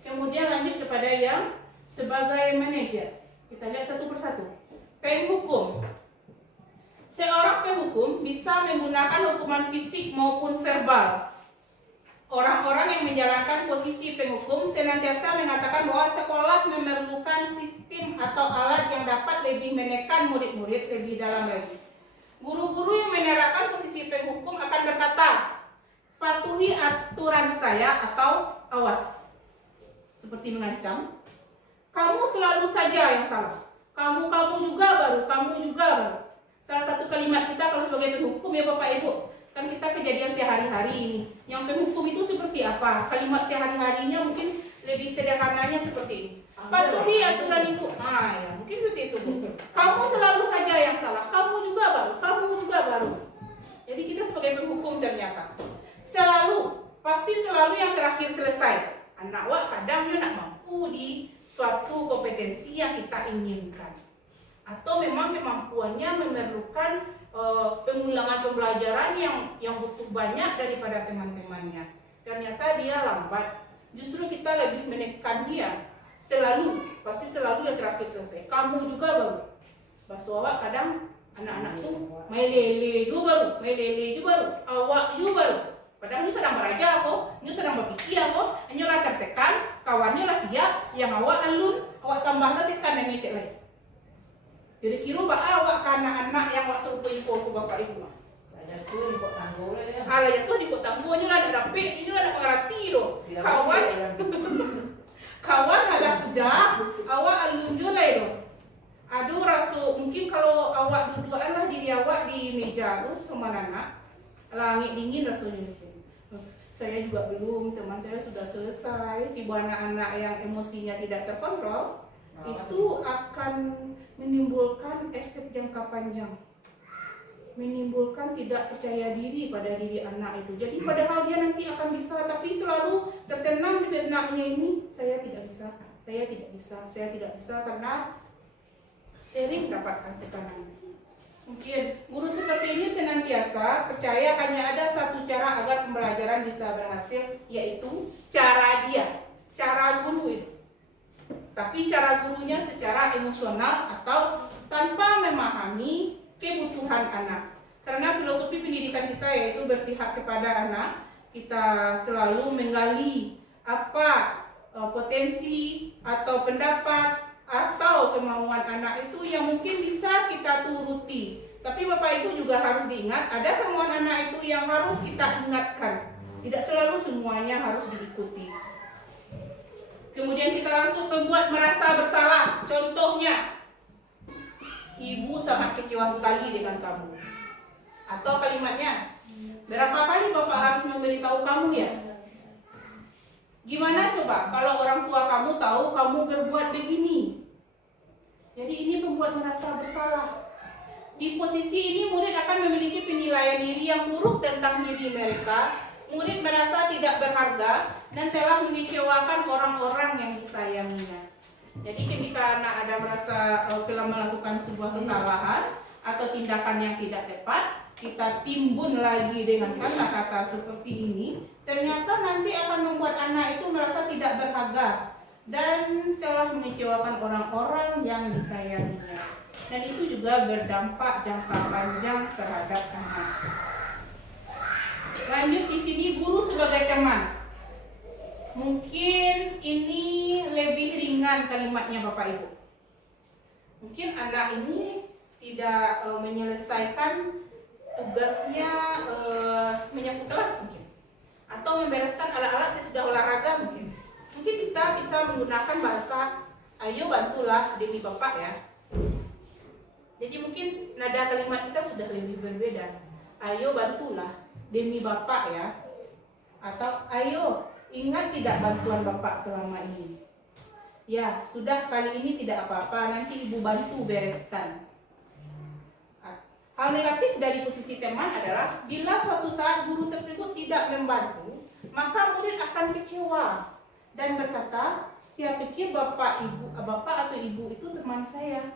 Kemudian lanjut kepada yang sebagai manajer. Kita lihat satu persatu. Penghukum. Seorang penghukum bisa menggunakan hukuman fisik maupun verbal. Orang-orang yang menjalankan posisi penghukum senantiasa mengatakan bahwa sekolah memerlukan sistem atau alat yang dapat lebih menekan murid-murid lebih dalam lagi. Guru-guru yang menerapkan posisi penghukum akan berkata, patuhi aturan saya atau awas. Seperti mengancam, kamu selalu saja yang salah. Kamu juga baru, kamu juga baru. Salah satu kalimat kita kalau sebagai penghukum ya Bapak Ibu, kan kita kejadian sehari-hari ini. Yang penghukum itu seperti apa? Kalimat sehari-harinya mungkin lebih sederhananya seperti ini. Patuhi aturan itu. Nah ya, mungkin seperti itu. Kamu selalu saja yang salah. Kamu juga baru, kamu juga baru. Jadi kita sebagai penghukum ternyata pasti selalu yang terakhir selesai. Anak wak kadang dia nak mampu di suatu kompetensi yang kita inginkan. Atau memang kemampuannya memerlukan pengulangan pembelajaran yang butuh banyak daripada teman-temannya. Ternyata dia lambat. Justru kita lebih menekan dia. Pasti selalu yang terakhir selesai. Kamu juga baru. Bahasa awak kadang anak-anak tuh melele juga baru, awak juga baru. Padahal ini sedang beraja kok, ini sedang berpikir kok, ini lah tertekan, kawannya lah siap, yang awak alun, awak tambahlah tekan dan ngecek lain. Jadi kira awak karena anak yang awak serupa info ke bapak ibu. Ada tuh di kok tangguh lah ya. Ala itu di kok tangguh ini lah ada rapi, ini lah ada mengerti loh. Kawan adalah sudah, awak alun juga loh. Aduh rasu, mungkin kalau awak dudukan lah diri awak di meja tuh sama anak, langit dingin rasanya. Saya juga belum, teman saya sudah selesai. Tiba anak-anak yang emosinya tidak terkontrol, itu akan menimbulkan efek jangka panjang, menimbulkan tidak percaya diri pada diri anak itu. Jadi padahal dia nanti akan bisa, tapi selalu tertanam di benaknya ini, saya tidak bisa karena sering dapatkan tekanan. Mungkin guru seperti ini senantiasa percaya hanya ada satu cara agar pembelajaran bisa berhasil, yaitu cara guru itu. Tapi cara gurunya secara emosional atau tanpa memahami kebutuhan anak. Karena filosofi pendidikan kita yaitu berpihak kepada anak, kita selalu menggali apa potensi atau pendapat atau kemauan anak itu yang mungkin bisa kita turuti. Tapi Bapak Ibu juga harus diingat, ada kemauan anak itu yang harus kita ingatkan. Tidak selalu semuanya harus diikuti. Kemudian kita langsung membuat merasa bersalah. Contohnya, ibu sangat kecewa sekali dengan kamu. Atau kalimatnya, berapa kali Bapak harus memberitahu kamu ya? Gimana coba kalau orang tua kamu tahu kamu berbuat begini? Jadi ini membuat merasa bersalah. Di posisi ini murid akan memiliki penilaian diri yang buruk tentang diri mereka. Murid merasa tidak berharga dan telah mengecewakan orang-orang yang disayanginya. Jadi ketika anak ada merasa telah melakukan sebuah kesalahan atau tindakan yang tidak tepat, kita timbun lagi dengan kata-kata seperti ini, ternyata nanti akan membuat anak itu merasa tidak berharga dan telah mengecewakan orang-orang yang disayanginya. Dan itu juga berdampak jangka panjang terhadap anak. Lanjut di sini, guru sebagai teman. Mungkin ini lebih ringan kalimatnya Bapak Ibu. Mungkin anak ini tidak menyelesaikan tugasnya menyapu kelas mungkin, atau membereskan alat-alat sesudah olahraga mungkin. Mungkin kita bisa menggunakan bahasa, ayo bantulah demi Bapak ya. Jadi mungkin nada kalimat kita sudah lebih berbeda. Ayo bantulah demi Bapak ya. Atau ayo ingat tidak bantuan Bapak selama ini. Ya sudah, kali ini tidak apa-apa, nanti Ibu bantu bereskan. Hal negatif dari posisi teman adalah bila suatu saat guru tersebut tidak membantu, maka murid akan kecewa dan berkata, saya pikir bapak atau ibu itu teman saya.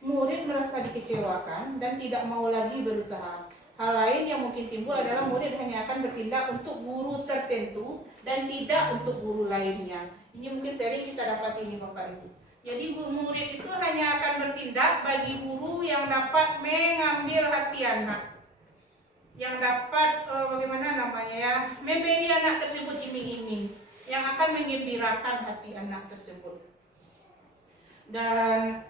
Murid merasa dikecewakan dan tidak mau lagi berusaha. Hal lain yang mungkin timbul adalah murid hanya akan bertindak untuk guru tertentu dan tidak untuk guru lainnya. Ini mungkin sering kita dapati ini Bapak Ibu. Jadi murid itu hanya akan bertindak bagi guru yang dapat mengambil hati anak, yang dapat memberi anak tersebut iming-iming, yang akan menggembirakan hati anak tersebut, dan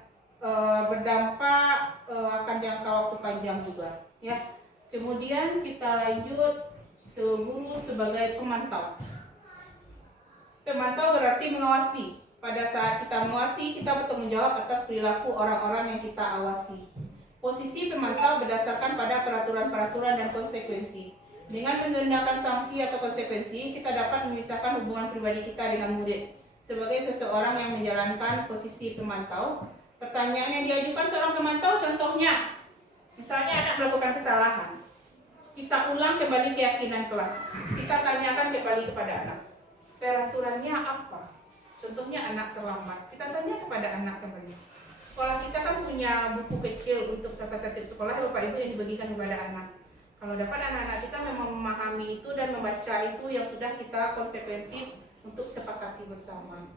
berdampak akan jangka waktu panjang juga. Ya, kemudian kita lanjut guru sebagai pemantau. Pemantau berarti mengawasi. Pada saat kita mengawasi, kita bertanggung jawab atas perilaku orang-orang yang kita awasi. Posisi pemantau berdasarkan pada peraturan-peraturan dan konsekuensi. Dengan menggunakan sanksi atau konsekuensi, kita dapat memisahkan hubungan pribadi kita dengan murid. Sebagai seseorang yang menjalankan posisi pemantau, pertanyaan yang diajukan seorang pemantau contohnya, misalnya anak melakukan kesalahan. Kita ulang kembali keyakinan kelas. Kita tanyakan kembali kepada anak, peraturannya apa? Contohnya anak terlambat, kita tanya kepada anak kembali. Sekolah kita kan punya buku kecil untuk tata tertib sekolah Bapak Ibu yang dibagikan kepada anak. Kalau dapat anak-anak kita memang memahami itu dan membaca itu yang sudah kita konsekuensi untuk sepakati bersama.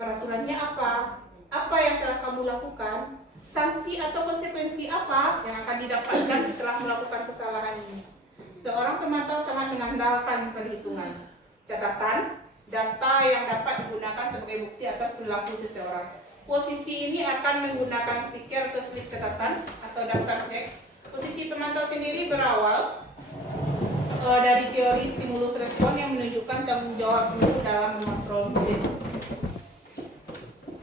Peraturannya apa? Apa yang telah kamu lakukan? Sanksi atau konsekuensi apa yang akan didapatkan setelah melakukan kesalahan ini? Seorang pemantau sangat mengandalkan perhitungan, catatan, data yang dapat digunakan sebagai bukti atas perilaku seseorang. Posisi ini akan menggunakan stiker atau slip catatan atau daftar cek. Posisi pemantau sendiri berawal dari teori stimulus respon yang menunjukkan tanggung jawab guru dalam mengontrol murid.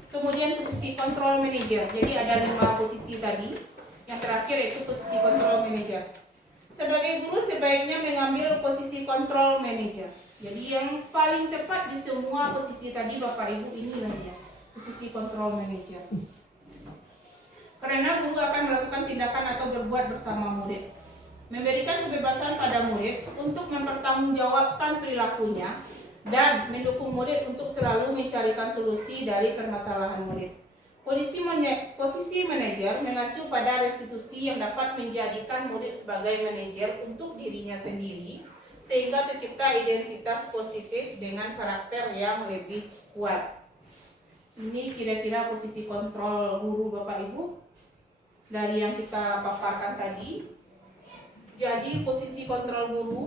Kemudian posisi kontrol manajer. Jadi ada 5 posisi tadi. Yang terakhir yaitu posisi kontrol manajer. Sebagai guru sebaiknya mengambil posisi kontrol manajer. Jadi yang paling tepat di semua posisi tadi Bapak Ibu inilah dia, posisi kontrol manajer. Karena guru akan melakukan tindakan atau berbuat bersama murid, memberikan kebebasan pada murid untuk mempertanggungjawabkan perilakunya dan mendukung murid untuk selalu mencarikan solusi dari permasalahan murid. Posisi manajer mengacu pada restitusi yang dapat menjadikan murid sebagai manajer untuk dirinya sendiri, sehingga tercipta identitas positif dengan karakter yang lebih kuat. Ini kira-kira posisi kontrol guru Bapak Ibu dari yang kita paparkan tadi. Jadi posisi kontrol guru,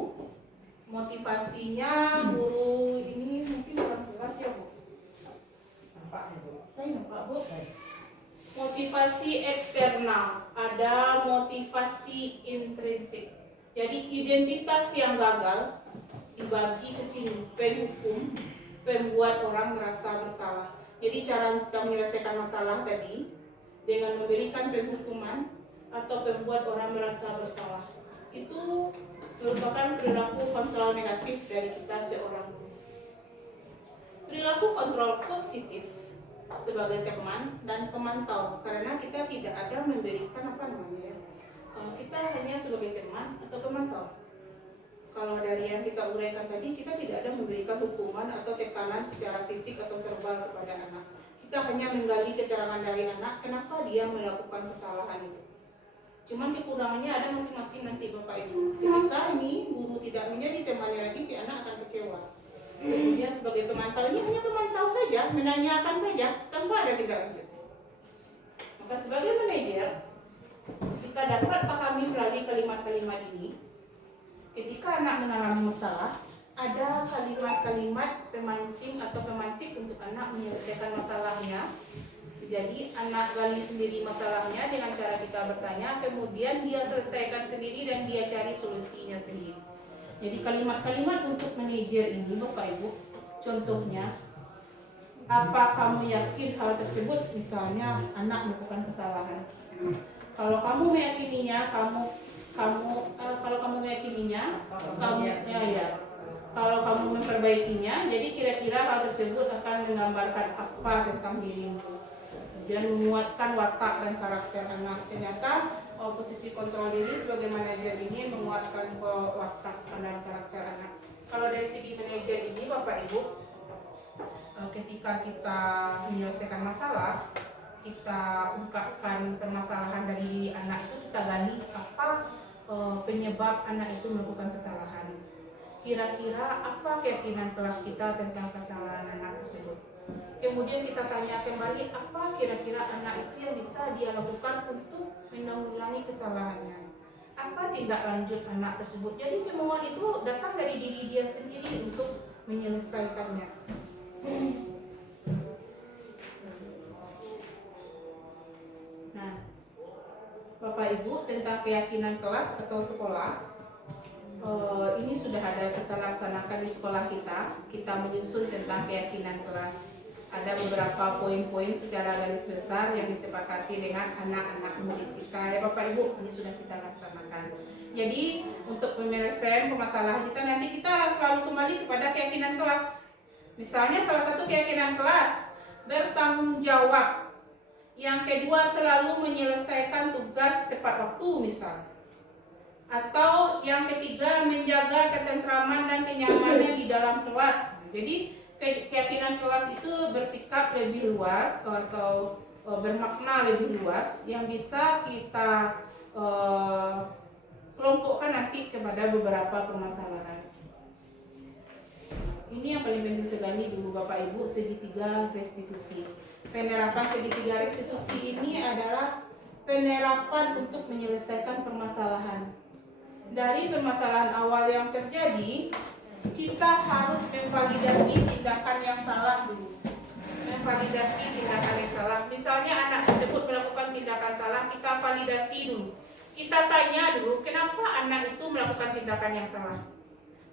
motivasinya guru motivasi apa? Nampaknya Bu. Tanya Pak Bu. Motivasi eksternal, ada motivasi intrinsik. Jadi identitas yang gagal dibagi ke sini, penghukum, pembuat orang merasa bersalah. Jadi cara kita menyelesaikan masalah tadi dengan memberikan penghukuman atau pembuat orang merasa bersalah. Itu merupakan perilaku kontrol negatif dari kita seorang guru. Perilaku kontrol positif sebagai teman dan pemantau, karena kita tidak ada memberikan kita hanya sebagai teman atau pemantau. Kalau dari yang kita uraikan tadi, kita tidak ada memberikan hukuman atau tekanan secara fisik atau verbal kepada anak. Kita hanya menggali keterangan dari anak kenapa dia melakukan kesalahan itu. Cuman kekurangannya ada masing-masing nanti Bapak Ibu. Ketika ini guru tidak menjadi temannya lagi, si anak akan kecewa. Kemudian sebagai pemantau ini hanya pemantau saja, menanyakan saja tanpa ada tindak lanjut. Maka sebagai manajer, kita dapat pahami melalui kalimat-kalimat ini. Ketika anak mengalami masalah, ada kalimat-kalimat pemancing atau pemantik untuk anak menyelesaikan masalahnya. Jadi anak gali sendiri masalahnya dengan cara kita bertanya, kemudian dia selesaikan sendiri dan dia cari solusinya sendiri. Jadi kalimat-kalimat untuk manajer ini Bapak Ibu, contohnya, apa kamu yakin hal tersebut? Misalnya anak melakukan kesalahan. Kalau kamu meyakininya, kalau kamu meyakininya, kalau kamu memperbaikinya, jadi kira-kira hal tersebut akan menggambarkan apa tentang dirimu. Dan menguatkan watak dan karakter anak. Ternyata posisi kontrol diri sebagai manajer ini menguatkan watak dan karakter anak. Kalau dari segi manajer ini Bapak Ibu, ketika kita menyelesaikan masalah, kita ungkapkan permasalahan dari anak itu, kita gali apa penyebab anak itu melakukan kesalahan. Kira-kira apa keyakinan kelas kita tentang kesalahan anak tersebut. Kemudian kita tanya kembali apa kira-kira anak itu yang bisa dia lakukan untuk menanggulangi kesalahannya. Apa tindak lanjut anak tersebut. Jadi kemauan itu datang dari diri dia sendiri untuk menyelesaikannya. Nah, Bapak Ibu, tentang keyakinan kelas atau sekolah, ini sudah ada kita laksanakan di sekolah kita. Kita menyusun tentang keyakinan kelas. Ada beberapa poin-poin secara garis besar yang disepakati dengan anak-anak murid kita. Ya Bapak Ibu, ini sudah kita laksanakan. Jadi untuk penyelesaian permasalahan kita, nanti kita selalu kembali kepada keyakinan kelas. Misalnya salah satu keyakinan kelas, bertanggung jawab. Yang kedua, selalu menyelesaikan tugas tepat waktu misal. Atau yang ketiga, menjaga ketentraman dan kenyamanan di dalam kelas. Jadi keyakinan kelas itu bersikap lebih luas atau bermakna lebih luas yang bisa kita kelompokkan nanti kepada beberapa permasalahan. Ini yang paling penting sekali dulu Bapak Ibu, segitiga restitusi. Penerapan segitiga restitusi ini adalah penerapan untuk menyelesaikan permasalahan. Dari permasalahan awal yang terjadi, kita harus memvalidasi tindakan yang salah dulu. Memvalidasi tindakan yang salah. Misalnya anak tersebut melakukan tindakan salah, kita validasi dulu. Kita tanya dulu, kenapa anak itu melakukan tindakan yang salah.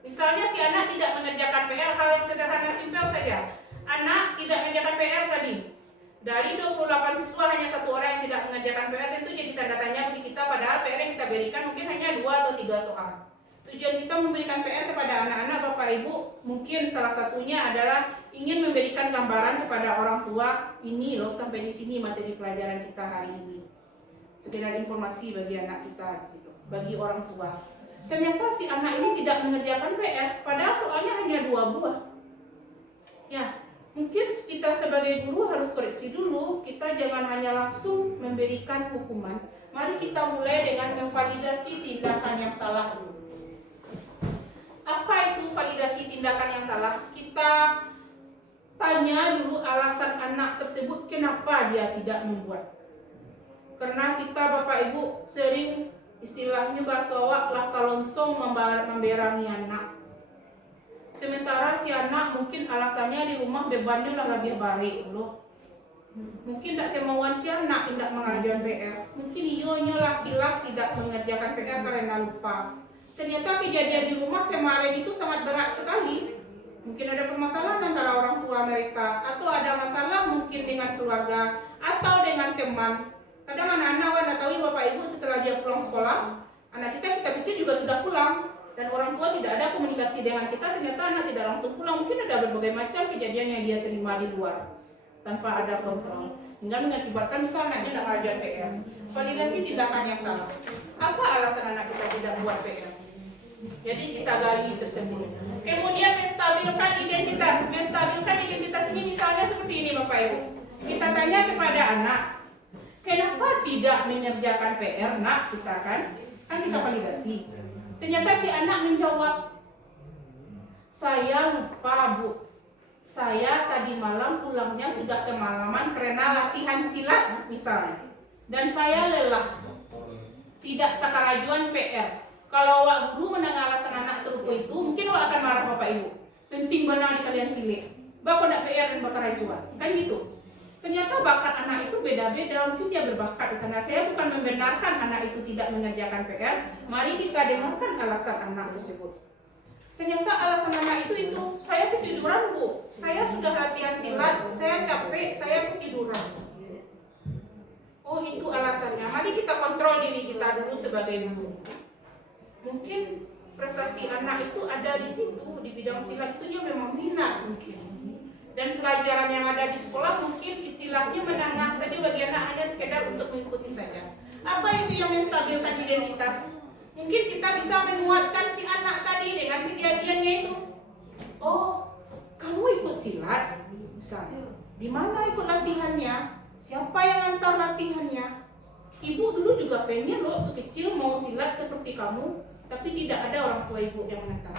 Misalnya si anak tidak mengerjakan PR, hal yang sederhana simpel saja. Anak tidak mengerjakan PR tadi. Dari 28 siswa hanya satu orang yang tidak mengerjakan PR, tentu jadi tanda tanya bagi kita, padahal PR yang kita berikan mungkin hanya 2 atau 3 soal. Tujuan kita memberikan PR kepada anak-anak Bapak Ibu, mungkin salah satunya adalah ingin memberikan gambaran kepada orang tua, ini loh sampai di sini materi pelajaran kita hari ini. Sekedar informasi bagi anak kita gitu, bagi orang tua. Ternyata si anak ini tidak mengerjakan PR, padahal soalnya hanya 2 buah. Ya, mungkin kita sebagai guru harus koreksi dulu, kita jangan hanya langsung memberikan hukuman. Mari kita mulai dengan memvalidasi tindakan yang salah dulu. Apa itu validasi tindakan yang salah? Kita tanya dulu alasan anak tersebut kenapa dia tidak membuat. Karena kita Bapak Ibu sering istilahnya bahasa Jawa lah talonsong memberangi anak. Sementara si anak anak mungkin alasannya di rumah bebannya lah lebih baik loh. Mungkin tidak kemauan si anak tidak mengerjakan PR. Mungkin ionya laki-laki tidak mengerjakan PR karena lupa. Ternyata kejadian di rumah kemarin itu sangat berat sekali. Mungkin ada permasalahan antara orang tua mereka, atau ada masalah mungkin dengan keluarga atau dengan teman. Kadang anak-anak tahu bapak ibu setelah dia pulang sekolah, anak kita pikir juga sudah pulang, dan orang tua tidak ada komunikasi dengan kita, ternyata anak tidak langsung pulang. Mungkin ada berbagai macam kejadian yang dia terima di luar tanpa ada kontrol, hingga mengakibatkan misalnya anaknya tidak mengerjakan PR. Validasi tindakan yang salah. Apa alasan anak kita tidak buat PR? Jadi kita gali tersebut. Kemudian menstabilkan identitas. Menstabilkan identitas ini misalnya seperti ini Bapak Ibu. Kita tanya kepada anak, kenapa tidak mengerjakan PR nak? Kita kan kita validasi. Ternyata si anak menjawab, saya lupa Bu. Saya tadi malam pulangnya sudah kemalaman karena latihan silat misalnya. Dan saya lelah. Tidak takarajuan PR. Kalau wak guru menang alasan anak serupa itu, mungkin wak akan marah Bapak Ibu. Penting benar di kalian silik. Bapak nak PR dan bakar ajuan. Kan gitu. Ternyata bakat anak itu beda-beda. Mungkin dia berbakat di sana. Saya bukan membenarkan anak itu tidak mengerjakan PR. Mari kita dengarkan alasan anak tersebut. Ternyata alasan anak itu, saya ketiduran Bu. Saya sudah latihan silat, saya capek, saya ketiduran. Oh itu alasannya. Mari kita kontrol diri kita dulu sebagai guru. Mungkin prestasi anak itu ada di situ, di bidang silat itu dia memang minat mungkin. Dan pelajaran yang ada di sekolah mungkin istilahnya menengah saja bagi anak, hanya sekedar untuk mengikuti saja. Apa itu yang menstabilkan identitas? Mungkin kita bisa menguatkan si anak tadi dengan kejadiannya itu. Oh, kamu ikut silat misalnya. Di mana ikut latihannya? Siapa yang antar latihannya? Ibu dulu juga pengen loh waktu kecil mau silat seperti kamu, tapi tidak ada orang tua ibu yang mengantar.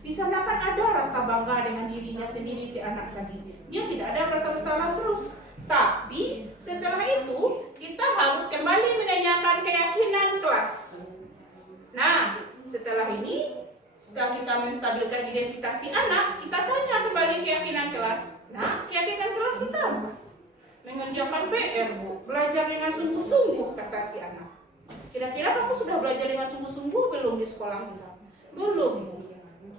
Di sana kan ada rasa bangga dengan dirinya sendiri si anak tadi. Dia tidak ada rasa bersalah terus. Tapi setelah itu kita harus kembali menanyakan keyakinan kelas. Nah, setelah ini, setelah kita menstabilkan identitas si anak, kita tanya kembali keyakinan kelas. Nah, keyakinan kelas kita apa? Mengerjakan PR Bu, belajar dengan sungguh-sungguh kata si anak. Kira-kira kamu sudah belajar dengan sungguh-sungguh belum di sekolah kita? Belum Bu.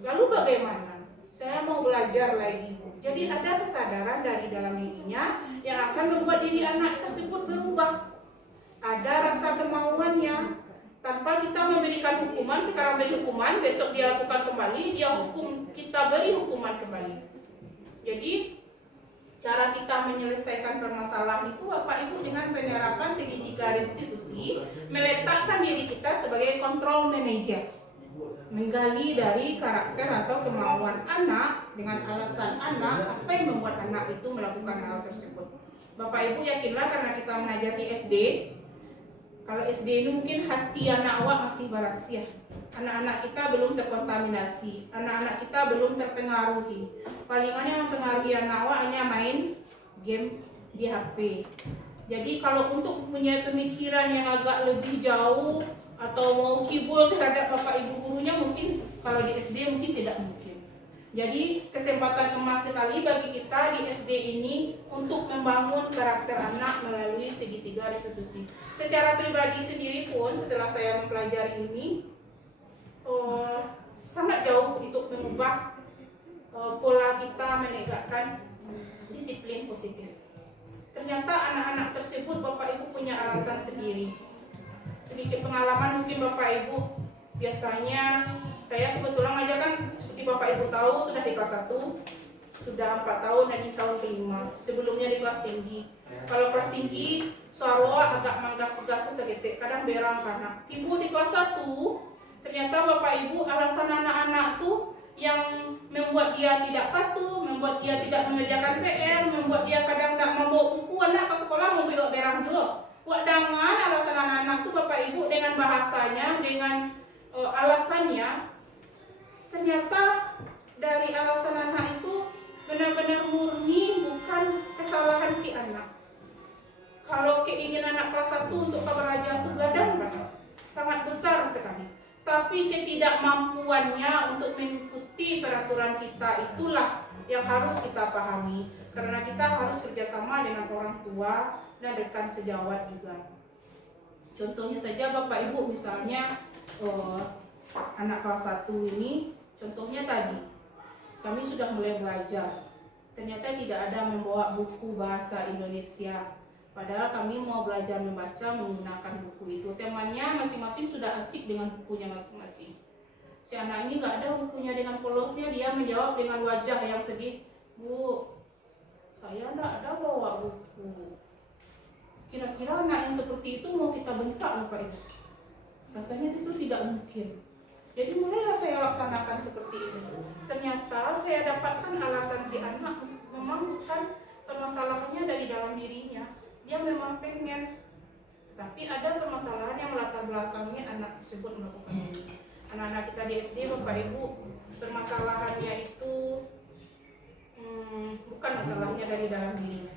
Lalu bagaimana? Saya mau belajar lagi Bu. Jadi ada kesadaran dari dalam dirinya yang akan membuat diri anak tersebut berubah. Ada rasa kemauannya. Tanpa kita memberikan hukuman, sekarang beri hukuman, besok dia lakukan kembali, dia hukum, kita beri hukuman kembali. Jadi cara kita menyelesaikan permasalahan itu Bapak Ibu dengan penerapan segitiga restitusi, meletakkan diri kita sebagai control manager, menggali dari karakter atau kemauan anak dengan alasan anak, apa yang membuat anak itu melakukan hal tersebut. Bapak Ibu yakinlah karena kita mengajar di SD, kalau SD ini mungkin hati anak awak masih berasia. Anak-anak kita belum terkontaminasi, anak-anak kita belum terpengaruhi. Palingan yang mempengaruhi anak awak hanya main game di HP. Jadi kalau untuk punya pemikiran yang agak lebih jauh atau mau kibul terhadap bapak ibu gurunya, mungkin kalau di SD mungkin tidak mungkin. Jadi kesempatan emas sekali bagi kita di SD ini untuk membangun karakter anak melalui segitiga restitusi. Secara pribadi sendiri pun setelah saya mempelajari ini sangat jauh untuk mengubah pola kita menegakkan disiplin positif. Ternyata anak-anak tersebut Bapak Ibu punya alasan sendiri. Sedikit pengalaman mungkin Bapak Ibu, biasanya saya kebetulan ngajarkan seperti Bapak Ibu tahu sudah di kelas 1, sudah 4 tahun dan di tahun kelima. Sebelumnya di kelas tinggi. Kalau kelas tinggi suara agak manggas-gas segetek, kadang berang karena timbul di kelas 1. Ternyata Bapak Ibu alasan anak-anak tuh yang membuat dia tidak patuh, membuat dia tidak mengerjakan PR, membuat dia kadang tidak membawa buku anak ke sekolah, mau belok berang juga. Dengan alasan anak-anak tuh Bapak Ibu dengan bahasanya, dengan alasannya, ternyata dari alasan anak itu benar-benar murni bukan kesalahan si anak. Kalau keinginan anak kelas 1 untuk kabar raja itu gadang banget, sangat besar sekali. tapi ketidakmampuannya untuk mengikuti peraturan kita itulah yang harus kita pahami, karena kita harus kerjasama dengan orang tua dan rekan sejawat juga. Contohnya saja Bapak Ibu, misalnya anak kelas 1 ini, contohnya tadi kami sudah mulai belajar, ternyata tidak ada membawa buku bahasa Indonesia. Padahal kami mau belajar membaca menggunakan buku itu. Temannya masing-masing sudah asik dengan bukunya masing-masing. Si anak ini nggak ada bukunya dengan polosnya, dia menjawab dengan wajah yang sedih, "Bu, saya nggak ada bawa buku." Kira-kira anak yang seperti itu mau kita bentak Bapak Ibu? Rasanya itu tidak mungkin. Jadi mulailah saya laksanakan seperti itu. Ternyata saya dapatkan alasan si anak memang bukan permasalahannya dari dalam dirinya. Dia memang pengen, tapi ada permasalahan yang melatar belakangnya anak tersebut melakukan ini. Anak-anak kita di SD, Bapak Ibu, permasalahannya itu bukan masalahnya dari dalam dirinya,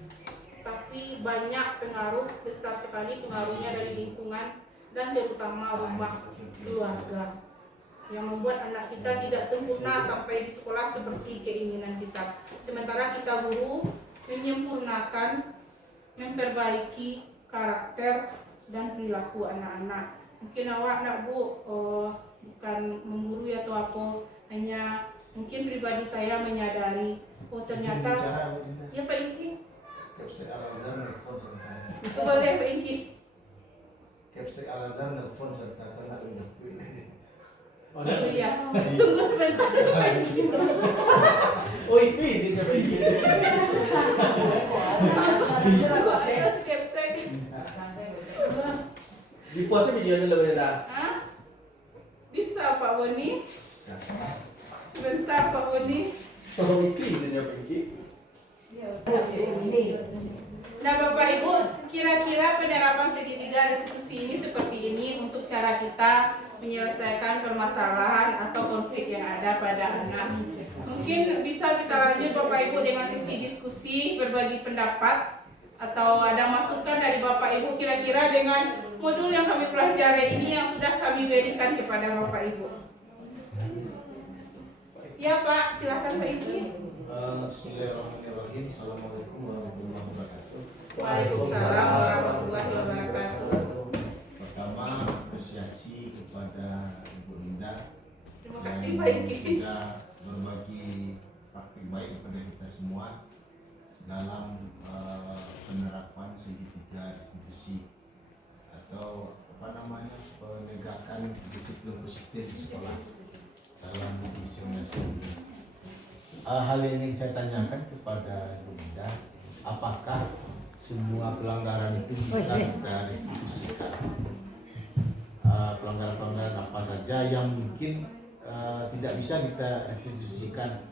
tapi banyak pengaruh, besar sekali pengaruhnya dari lingkungan dan terutama rumah keluarga, yang membuat anak kita tidak sempurna sampai di sekolah seperti keinginan kita. Sementara kita guru menyempurnakan, memperbaiki karakter dan perilaku anak-anak. Mungkin awak nak Bu, bukan menggurui atau apa, hanya mungkin pribadi saya menyadari, oh ternyata ya Pak Inki, itu boleh Pak Inki. Capsek Al-Azhar nelfon serta kena ini. Oh iya, tunggu sebentar. Oh itu izinnya Pak Iki. Saya skepsek. Di puasa videonya lebih dah. Hah? Bisa Pak Boni? Sebentar Pak Boni. Oh itu izinnya Pak Iki. Nah Bapak Ibu, kira-kira penerapan segitiga restitusi ini seperti ini untuk cara kita menyelesaikan permasalahan atau konflik yang ada pada anak. Mungkin bisa kita lanjut Bapak Ibu dengan sesi diskusi, berbagi pendapat, atau ada masukan dari Bapak Ibu kira-kira dengan modul yang kami pelajari ini yang sudah kami berikan kepada Bapak Ibu. Ya Pak, silakan Pak Iki. Bismillahirrahmanirrahim. Assalamualaikum warahmatullahi wabarakatuh. Waalaikumsalam warahmatullahi wabarakatuh. Pertama, apresiasi kepada Ibu Linda. Terima kasih Pak Iki. Sudah berbagi praktik baik kepada kita semua dalam penerapan segitiga restitusi atau penegakan disiplin positif di sekolah dalam diseminasi. Hal yang ingin saya tanyakan kepada Ibu Linda, apakah semua pelanggaran itu bisa kita restitusikan? Pelanggaran-pelanggaran apa saja yang mungkin tidak bisa kita restitusikan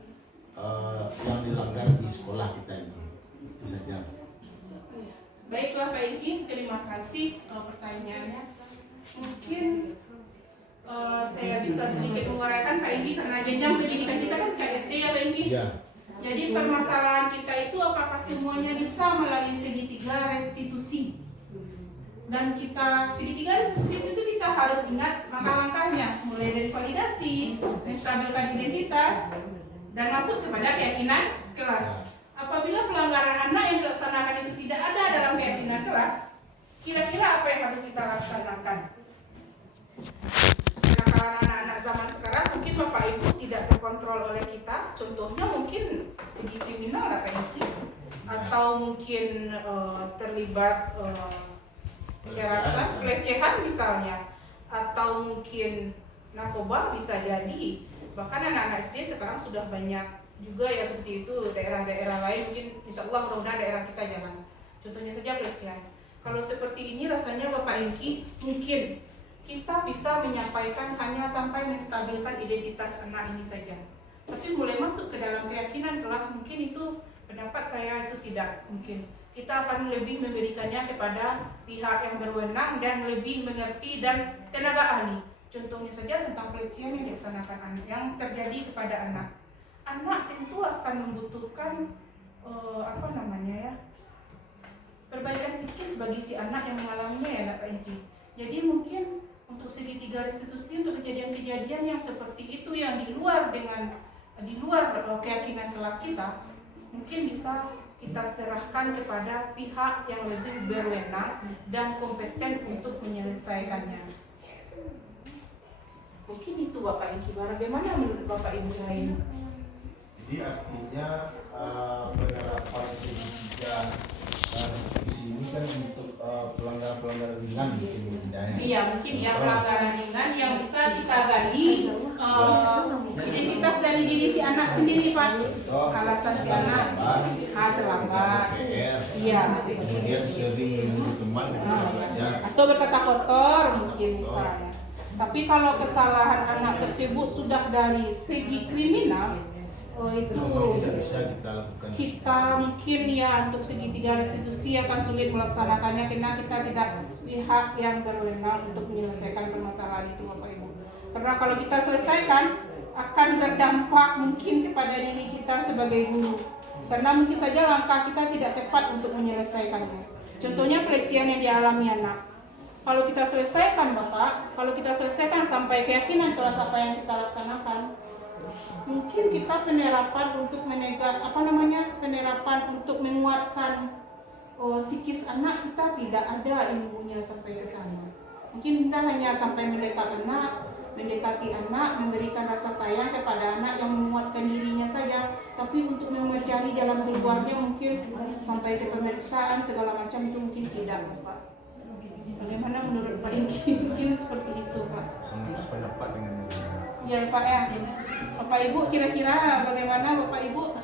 yang dilanggar di sekolah kita ini? Itu saja. Baiklah Pak Iki, terima kasih pertanyaannya. Mungkin saya bisa sedikit menguraikan Pak Iki, karena jenjang pendidikan kita kan KSD ya Pak Iki. Ya. Jadi permasalahan kita itu apakah semuanya bisa melalui segitiga restitusi? Dan kita segitiga restitusi itu kita harus ingat langkah-langkahnya, mulai dari validasi, menstabilkan identitas, dan masuk kepada keyakinan kelas. Apabila pelanggaran anak yang dilaksanakan itu tidak ada dalam keyakinan kelas, kira-kira apa yang harus kita laksanakan? Kenakalan anak-anak zaman sekarang mungkin Bapak Ibu tidak terkontrol oleh kita. Contohnya mungkin segi kriminal Pak Iki, atau mungkin terlibat kekerasan, pelecehan misalnya, atau mungkin narkoba bisa jadi. Bahkan anak-anak SD sekarang sudah banyak juga ya seperti itu. Daerah-daerah lain mungkin insya Allah mudah-mudahan daerah kita jangan. Contohnya saja pelecehan. Kalau seperti ini rasanya Bapak Inki, mungkin kita bisa menyampaikan hanya sampai menstabilkan identitas anak ini saja. Tapi mulai masuk ke dalam keyakinan kelas, mungkin itu pendapat saya itu tidak mungkin. Kita akan lebih memberikannya kepada pihak yang berwenang dan lebih mengerti dan tenaga ahli. Contohnya saja tentang pelecehan yang dilaksanakan anak, yang terjadi kepada anak. Anak tentu akan membutuhkan perbaikan psikis bagi si anak yang mengalaminya ya Pak Inki. Jadi mungkin untuk segitiga restitusi untuk kejadian-kejadian yang seperti itu yang di luar keyakinan kelas kita, mungkin bisa kita serahkan kepada pihak yang lebih berwenang dan kompeten untuk menyelesaikannya. Mungkin itu Bapak Inki. Bagaimana menurut Bapak Ibu yang lain? Jadi artinya penerapan segitiga restitusi ini kan untuk pelanggaran-pelanggaran ringan mungkin ya. Iya, mungkin ya pelanggaran ringan yang bisa kita gali identitas dari diri si anak sendiri, Pak. Alasan si anak terlambat. Iya. Kemudian sering menunggu teman ketika belajar. Atau berkata kotor mungkin misalnya. Tapi kalau kesalahan anak tersebut sudah dari segi kriminal, itu tidak bisa kita lakukan. Kita mungkin ya untuk segitiga restitusi akan sulit melaksanakannya karena kita tidak pihak yang berwenang untuk menyelesaikan permasalahan itu, Bapak Ibu. Karena kalau kita selesaikan akan berdampak mungkin kepada diri kita sebagai guru. Karena mungkin saja langkah kita tidak tepat untuk menyelesaikannya. Contohnya pelecehan yang dialami anak. Kalau kita selesaikan Bapak, kalau kita selesaikan sampai keyakinan kelas apa yang kita laksanakan, mungkin kita penerapan untuk penerapan untuk menguatkan psikis anak kita tidak ada ilmunya sampai ke sana. Mungkin kita hanya sampai mendekati anak, memberikan rasa sayang kepada anak yang menguatkan dirinya saja, tapi untuk mencari jalan keluarnya mungkin sampai ke pemeriksaan segala macam itu mungkin tidak, Bapak. Bagaimana menurut Pak Inki? Mungkin seperti itu, Pak. Sangat sependapat dengan Ibu. Ya Pak ya. Bapak Ibu kira-kira bagaimana Bapak Ibu?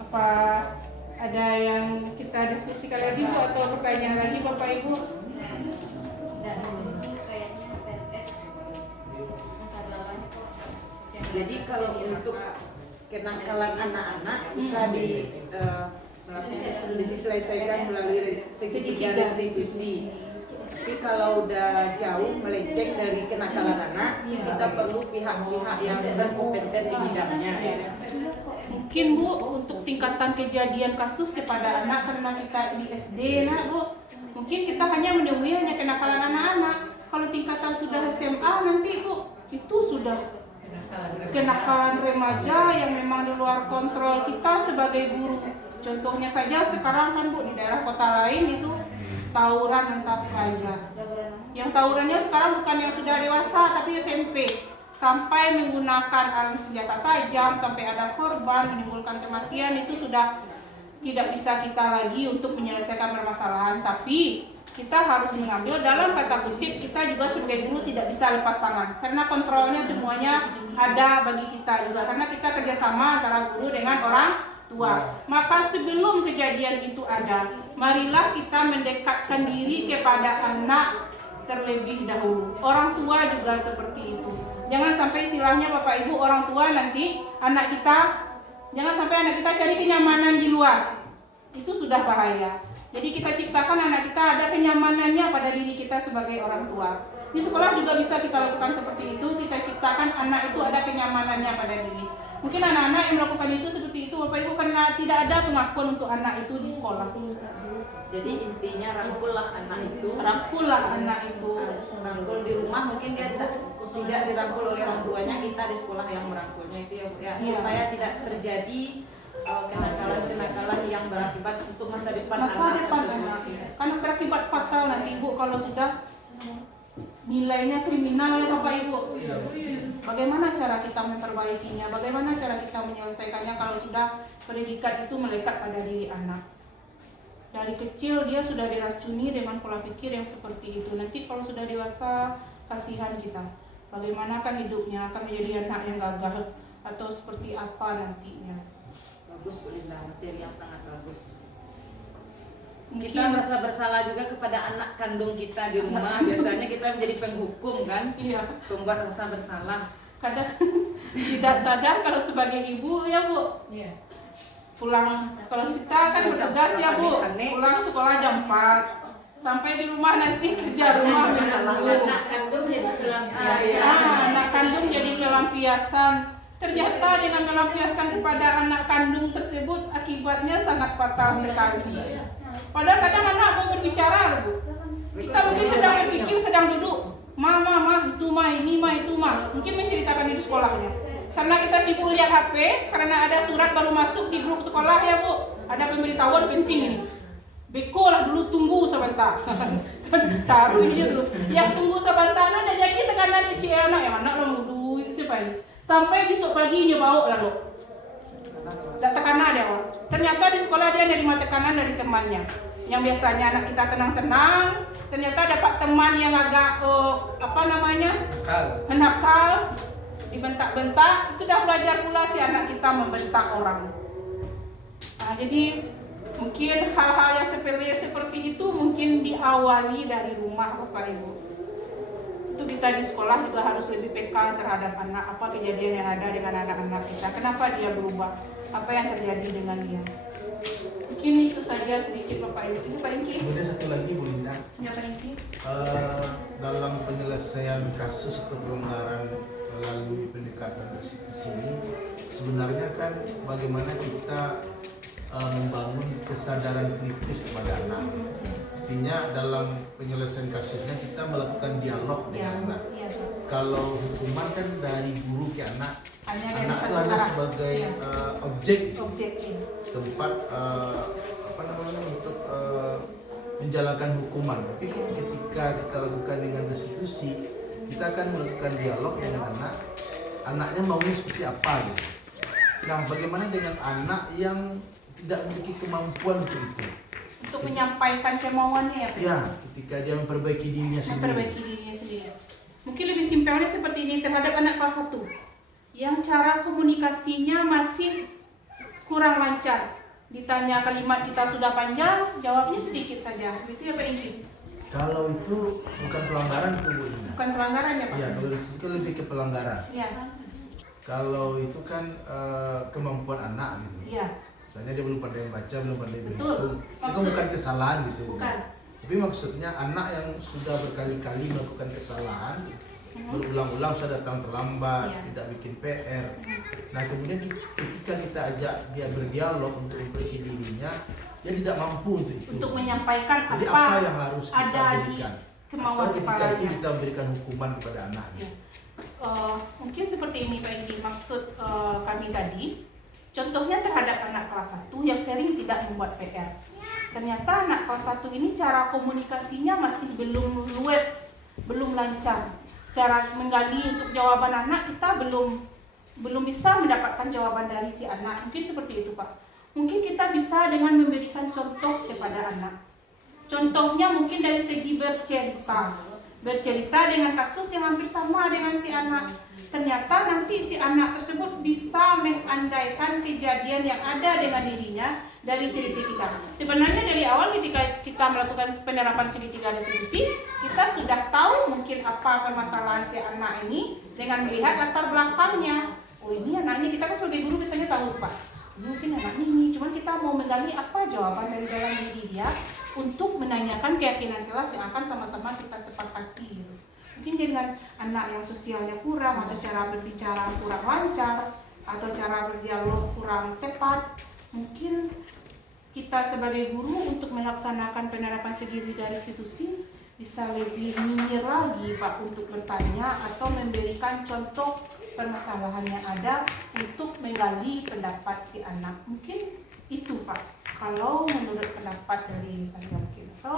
Apa ada yang kita diskusikan lagi Bu atau pertanyaan lagi Bapak Ibu? Jadi kalau untuk kenakalan anak-anak bisa diselesaikan melalui segitiga restitusi. Tapi kalau udah jauh melenceng dari kenakalan anak, kita perlu pihak-pihak yang berkompeten di bidangnya. Mungkin Bu untuk tingkatan kejadian kasus kepada anak karena kita di SD, Bu, mungkin kita hanya menemui kenakalan anak-anak. Kalau tingkatan sudah SMA nanti Bu, itu sudah kenakalan remaja yang memang di luar kontrol kita sebagai guru. Contohnya saja sekarang kan Bu di daerah kota lain itu tawuran antar pelajar. Yang tawurannya sekarang bukan yang sudah dewasa tapi SMP. Sampai menggunakan alat senjata tajam sampai ada korban menimbulkan kematian itu sudah tidak bisa kita lagi untuk menyelesaikan permasalahan. Tapi kita harus mengambil dalam kata kutip kita juga sebagai guru tidak bisa lepas tangan. Karena kontrolnya semuanya ada bagi kita juga. Karena kita kerjasama antara guru dengan orang tua. Maka sebelum kejadian itu ada, marilah kita mendekatkan diri kepada anak terlebih dahulu. Orang tua juga seperti itu. Jangan sampai istilahnya Bapak Ibu orang tua nanti anak kita, jangan sampai anak kita cari kenyamanan di luar. Itu sudah bahaya. Jadi kita ciptakan anak kita ada kenyamanannya pada diri kita sebagai orang tua. Di sekolah juga bisa kita lakukan seperti itu. Kita ciptakan anak itu ada kenyamanannya pada diri. Mungkin anak-anak yang melakukan itu seperti itu Bapak Ibu karena tidak ada pengakuan untuk anak itu di sekolah. Jadi intinya rangkullah anak itu. Rangkullah anak itu. Rangkul di rumah mungkin dia tidak dirangkul oleh orang tuanya, kita di sekolah yang merangkulnya itu ya, supaya tidak terjadi kenakalan-kenakalan yang berakibat untuk masa depan anak. Karena berakibat fatal nanti Ibu kalau sudah nilainya kriminal ya Bapak Ibu. Bagaimana cara kita memperbaikinya? Bagaimana cara kita menyelesaikannya kalau sudah pendidikan itu melekat pada diri anak? Dari kecil dia sudah diracuni dengan pola pikir yang seperti itu. Nanti kalau sudah dewasa kasihan kita. Bagaimana kan hidupnya akan menjadi anak yang gagal atau seperti apa nantinya? Bagus Bu Linda, materi yang sangat bagus. Mungkin Kita merasa bersalah juga kepada anak kandung kita di rumah. Biasanya kita menjadi penghukum kan, pembuat rasa bersalah. kadang tidak sadar kalau sebagai ibu ya Bu. Pulang sekolah kita kan bertugas ya Bu. Pulang sekolah jam 4. Sampai di rumah nanti kerja rumah anak kandung jadi pelampiasan. anak kandung jadi pelampiasan. Ternyata dengan melampiaskan kepada anak kandung tersebut akibatnya sangat fatal sekali. Padahal kadang anak mau berbicara, Bu. Kita mungkin sedang berpikir, sedang duduk, mama, itu mah, ini mah, itu mah. Mungkin menceritakan di sekolahnya. Karena kita sibuk lihat HP, karena ada surat baru masuk di grup sekolah ya Bu. Ada pemberitahuan penting ini. Beko lah dulu, tunggu sebentar. Taruh ini dulu. Yang tunggu sebentar, ada jadi tekanan di anak yang anak lo mau duit siapa ini? Sampai besok paginya bau lalu. Tak tekanan dia orang. Ternyata di sekolah dia nerima tekanan dari temannya. Yang biasanya anak kita tenang-tenang, ternyata dapat teman yang agak menakal, dibentak-bentak. Sudah belajar pula si anak kita membentak orang. Nah, jadi mungkin hal-hal yang sepele seperti itu mungkin diawali dari rumah Bapak Ibu. Itu kita di sekolah juga harus lebih peka terhadap anak, apa kejadian yang ada dengan anak-anak kita, kenapa dia berubah, apa yang terjadi dengan dia. Mungkin itu saja sedikit Bapak Ibu. Ini Pak Inki. Kemudian satu lagi Bu Linda, Ya Pak Inki. dalam penyelesaian kasus atau pelanggaran melalui pendekatan restitusi ini, sebenarnya kan bagaimana kita membangun kesadaran kritis kepada anak. Artinya dalam penyelesaian kasusnya kita melakukan dialog dengan anak. Ya, Kalau hukuman kan dari guru ke anak, hanya dari anak itu satu hanya arah. sebagai Ya. objek, Objek ini. tempat untuk menjalankan hukuman. Tapi ketika kita lakukan dengan restitusi, kita akan melakukan dialog dengan anak. Anaknya maunya seperti apa gitu. Nah, bagaimana dengan anak yang tidak memiliki kemampuan untuk itu? Untuk menyampaikan kemauannya ya Pak. Ya, ketika dia memperbaiki dirinya sendiri. Memperbaiki dirinya sendiri. Mungkin lebih simpelnya seperti ini terhadap anak kelas 1 yang cara komunikasinya masih kurang lancar. Ditanya kalimat kita sudah panjang, jawabnya sedikit saja. Itu ya Pak Inki. Kalau itu bukan pelanggaran itu Bu Lina. Bukan pelanggaran ya Pak? Iya, kalau itu kan lebih ke pelanggaran. Iya. Kalau itu kan kemampuan anak gitu. Iya. Soalnya dia belum pandai membaca, belum pandai Betul. berhitung. Itu Maksud- bukan kesalahan gitu. Bukan. Tapi maksudnya anak yang sudah berkali-kali melakukan kesalahan, berulang-ulang sudah datang terlambat, Iya. tidak bikin PR. Nah kemudian ketika kita ajak dia berdialog untuk memperbaiki dirinya, dia tidak mampu untuk itu. Untuk menyampaikan Jadi apa, apa yang harus kita ada di berikan? kemauan Atau ketika itu kepalanya. kita memberikan hukuman kepada anak. Ya. Mungkin seperti ini Pak Inki, maksud kami tadi. Contohnya terhadap anak kelas 1 yang sering tidak membuat PR. Ternyata anak kelas 1 ini cara komunikasinya masih belum luas, belum lancar. Cara menggali untuk jawaban anak kita belum bisa mendapatkan jawaban dari si anak. Mungkin seperti itu Pak. Mungkin kita bisa dengan memberikan contoh kepada anak. Contohnya mungkin dari segi bercerita. Bercerita dengan kasus yang hampir sama dengan si anak. Ternyata nanti si anak tersebut bisa mengandaikan kejadian yang ada dengan dirinya dari cerita kita. Sebenarnya dari awal ketika kita melakukan penerapan segitiga retribusi, kita sudah tahu mungkin apa permasalahan si anak ini dengan melihat latar belakangnya. Oh ini anaknya, kita kan sebagai guru biasanya tahu Pak. Mungkin anaknya ini, cuman kita mau menggali apa jawaban dari dalam diri dia untuk menanyakan keyakinan kelas yang akan sama-sama kita sepakati. Mungkin dengan anak yang sosialnya kurang, atau cara berbicara kurang lancar, atau cara berdialog kurang tepat, mungkin kita sebagai guru untuk melaksanakan penerapan segitiga restitusi bisa lebih nyinyir lagi Pak untuk bertanya atau memberikan contoh permasalahan yang ada untuk menggali pendapat si anak. Mungkin itu Pak, kalau menurut pendapat dari saya mungkin. Atau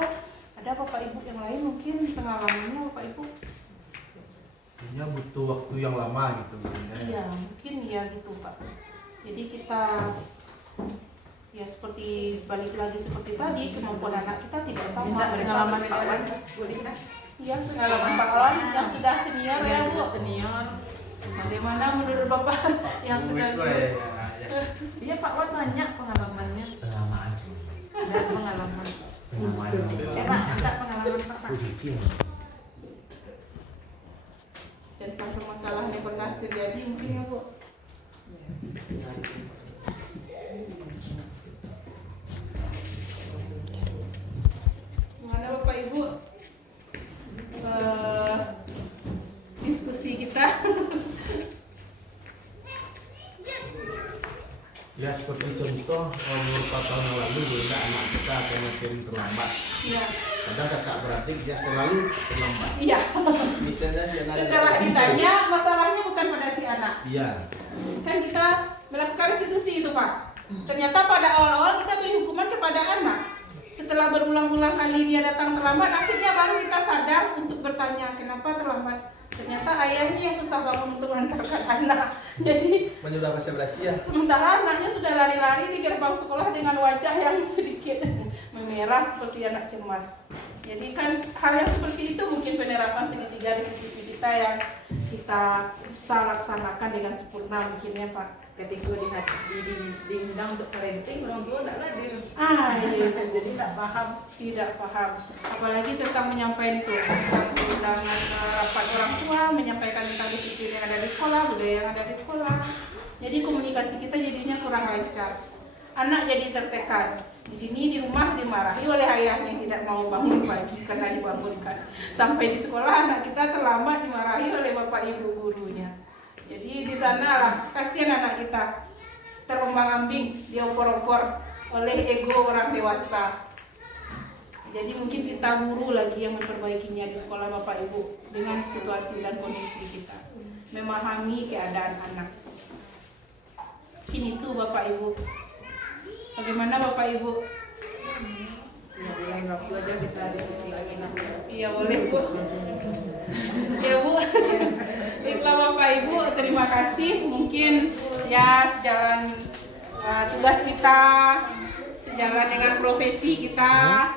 ada Bapak Ibu yang lain mungkin pengalamannya Bapak Ibu? Artinya butuh waktu yang lama gitu. Iya, mungkin ya gitu Pak. Jadi kita ya seperti balik lagi seperti tadi, kemampuan anak kita tidak sama. Pengalaman Mereka Pak Wan, berbeda. Bu Linda. Iya, pengalaman Pak Wan yang sudah senior ya Bu. Senior. Bagaimana menurut Bapak yang sudah Iya Pak Wan banyak pengalamannya. Pengalaman Ada pengalaman. Enak, ada pengalaman Pak. tentang permasalahan yang pernah terjadi mungkin ya Bu. Gimana Bapak Ibu diskusi kita? Ya seperti contoh beberapa tahun yang lalu juga anak kita karena sering terlambat. Iya. Kadang kakak beradik dia selalu terlambat. Iya. Misalnya yang ada Setelah ditanya, masalahnya bukan pada si anak. Iya. Kan kita melakukan restitusi itu Pak. Ternyata pada awal-awal kita beri hukuman kepada anak. Setelah berulang-ulang kali dia datang terlambat, akhirnya baru kita sadar untuk bertanya kenapa terlambat. Ternyata ayahnya yang susah banget untuk mengantarkan anak. Jadi menyebabkan seberasi ya. sementara anaknya sudah lari-lari di gerbang sekolah dengan wajah yang sedikit memerah seperti anak cemas. Jadi kan hal yang seperti itu mungkin penerapan segitiga restitusi kita yang kita bisa laksanakan dengan sempurna mungkin ya Pak. Ketika diundang untuk parenting, orang tua tidak hadir. Iya. Jadi tidak paham. Tidak paham, apalagi tentang menyampaikan itu tentang undangan rapat orang tua, menyampaikan tentang disiplin yang ada di sekolah, budaya yang ada di sekolah. Jadi komunikasi kita jadinya kurang lancar. Anak jadi tertekan. Di sini di rumah dimarahi oleh ayahnya yang tidak mau bangun pagi karena dibangunkan. Sampai di sekolah anak kita terlambat dimarahi oleh bapak ibu gurunya. Jadi di sana lah kasihan anak kita terombang-ambing, diopor-opor oleh ego orang dewasa. Jadi mungkin kita guru lagi yang memperbaikinya di sekolah Bapak Ibu dengan situasi dan kondisi kita, memahami keadaan anak. Mungkin itu Bapak Ibu. Bagaimana Bapak Ibu? Ya, lain waktu aja kita diskusi lagi nanti. Iya boleh Bu. Ya Bu. Baiklah Bapak Ibu, terima kasih. Mungkin ya sejalan tugas kita, sejalan dengan profesi kita.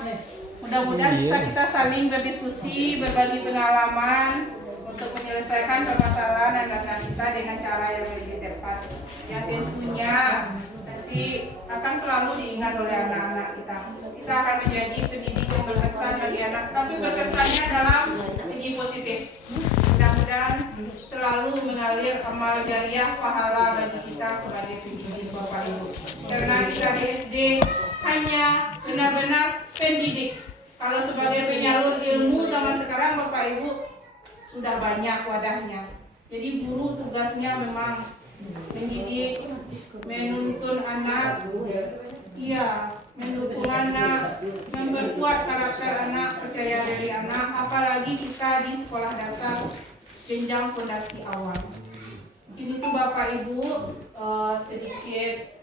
Mudah-mudahan bisa kita saling berdiskusi, berbagi pengalaman untuk menyelesaikan permasalahan anak-anak kita dengan cara yang lebih tepat. Yang tentunya nanti akan selalu diingat oleh anak-anak kita. Kita akan menjadi pendidik yang berkesan bagi anak, tapi berkesannya dalam segi positif. Mudah-mudahan selalu mengalir amal jariah pahala bagi kita sebagai pendidik Bapak Ibu. Karena kita di SD hanya benar-benar pendidik. Kalau sebagai penyalur ilmu zaman sekarang Bapak Ibu sudah banyak wadahnya. Jadi guru tugasnya memang mendidik, menuntun anak, iya, mendukung anak, memperkuat karakter anak, percaya diri anak, apalagi kita di sekolah dasar jenjang fondasi awal. Ini tuh Bapak Ibu sedikit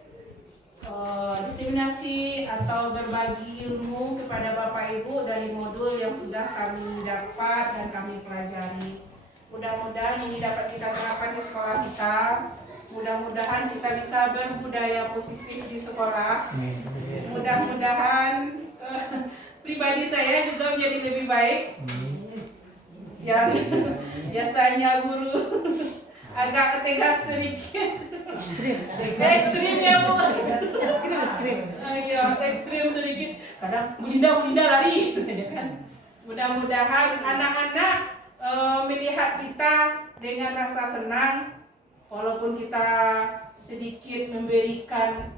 diseminasi atau berbagi ilmu kepada Bapak Ibu dari modul yang sudah kami dapat dan kami pelajari. Mudah-mudahan ini dapat kita terapkan di sekolah kita. Mudah-mudahan kita bisa berbudaya positif di sekolah. Mudah-mudahan pribadi saya juga menjadi lebih baik. Yang biasanya guru agak tegas sedikit. Ekstrim ya Bu. Ekstrim. Iya, ekstrim sedikit. Kadang bulinda lari. Mudah-mudahan anak-anak melihat kita dengan rasa senang, walaupun kita sedikit memberikan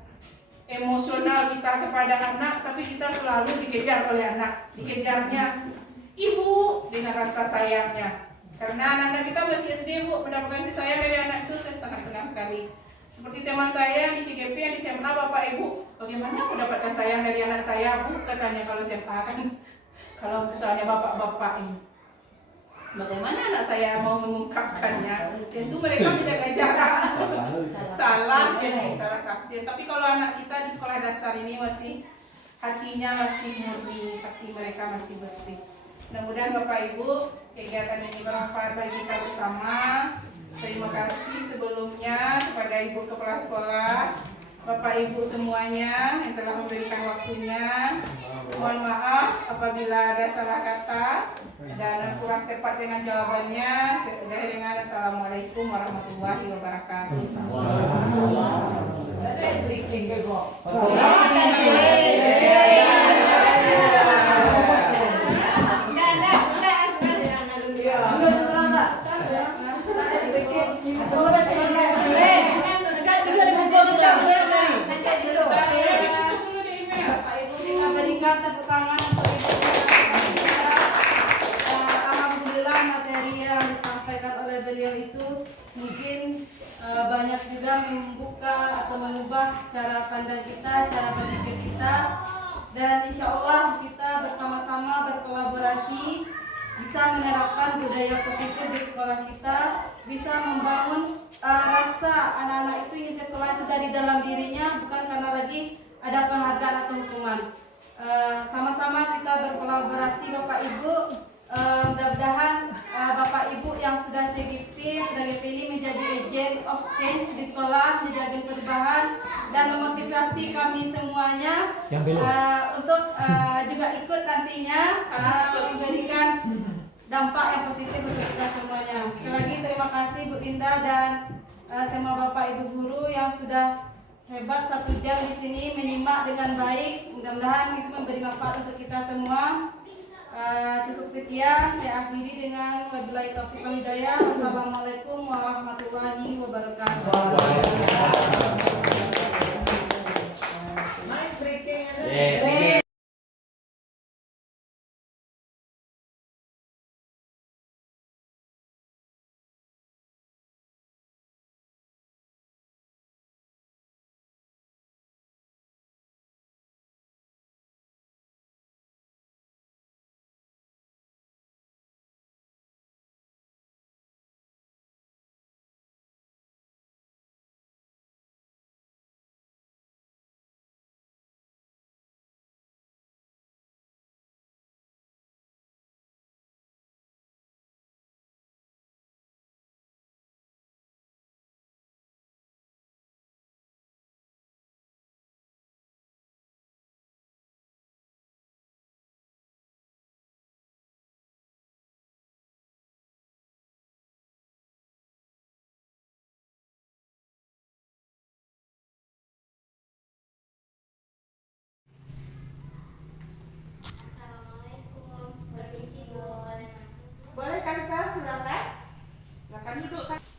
emosional kita kepada anak, tapi kita selalu dikejar oleh anak. Dikejarnya ibu dengan rasa sayangnya. Karena anak-anak kita masih SD Bu, mendapatkan kasih sayang dari anak itu saya sangat senang sekali. Seperti teman saya di CGP yang di SMA, Bapak Ibu, bagaimana mendapatkan sayang dari anak saya Bu? Katanya kalau SMA kan, kalau misalnya bapak-bapak ini, bagaimana anak saya mau mengungkapkannya? Tentu mereka menjaga jarak, salah tafsir. Tapi kalau anak kita di sekolah dasar ini masih hatinya masih murni, hati mereka masih bersih. Mudah-mudahan Bapak Ibu kegiatan ini bermanfaat bagi kita bersama. Terima kasih sebelumnya kepada Ibu Kepala Sekolah, Bapak Ibu semuanya yang telah memberikan waktunya. Mohon maaf apabila ada salah kata dan kurang tepat dengan jawabannya. Saya sudahi dengan Assalamualaikum warahmatullahi wabarakatuh. Tepuk tangan untuk Ibu. Alhamdulillah materi yang disampaikan oleh beliau itu mungkin banyak juga membuka atau mengubah cara pandang kita, cara berpikir kita, dan insya Allah kita bersama-sama berkolaborasi bisa menerapkan budaya positif di sekolah kita, bisa membangun rasa anak-anak itu ingin ke sekolah itu dari dalam dirinya, bukan karena lagi ada penghargaan atau hukuman. Sama-sama kita berkolaborasi Bapak Ibu, mudah-mudahan Bapak Ibu yang sudah CGP ini menjadi agent of change di sekolah, menjadi agen perubahan dan memotivasi kami semuanya untuk juga ikut nantinya memberikan dampak yang positif untuk kita semuanya. Sekali lagi terima kasih Bu Linda dan semua Bapak Ibu guru yang sudah hebat 1 jam di sini menyimak dengan baik. Mudah-mudahan itu memberi manfaat untuk kita semua. Cukup sekian, saya akhiri dengan wabillahi taufiq wal hidayah. Wassalamualaikum warahmatullahi wabarakatuh. Nice breaking. Boleh kan, silakan. Silakan duduk kan.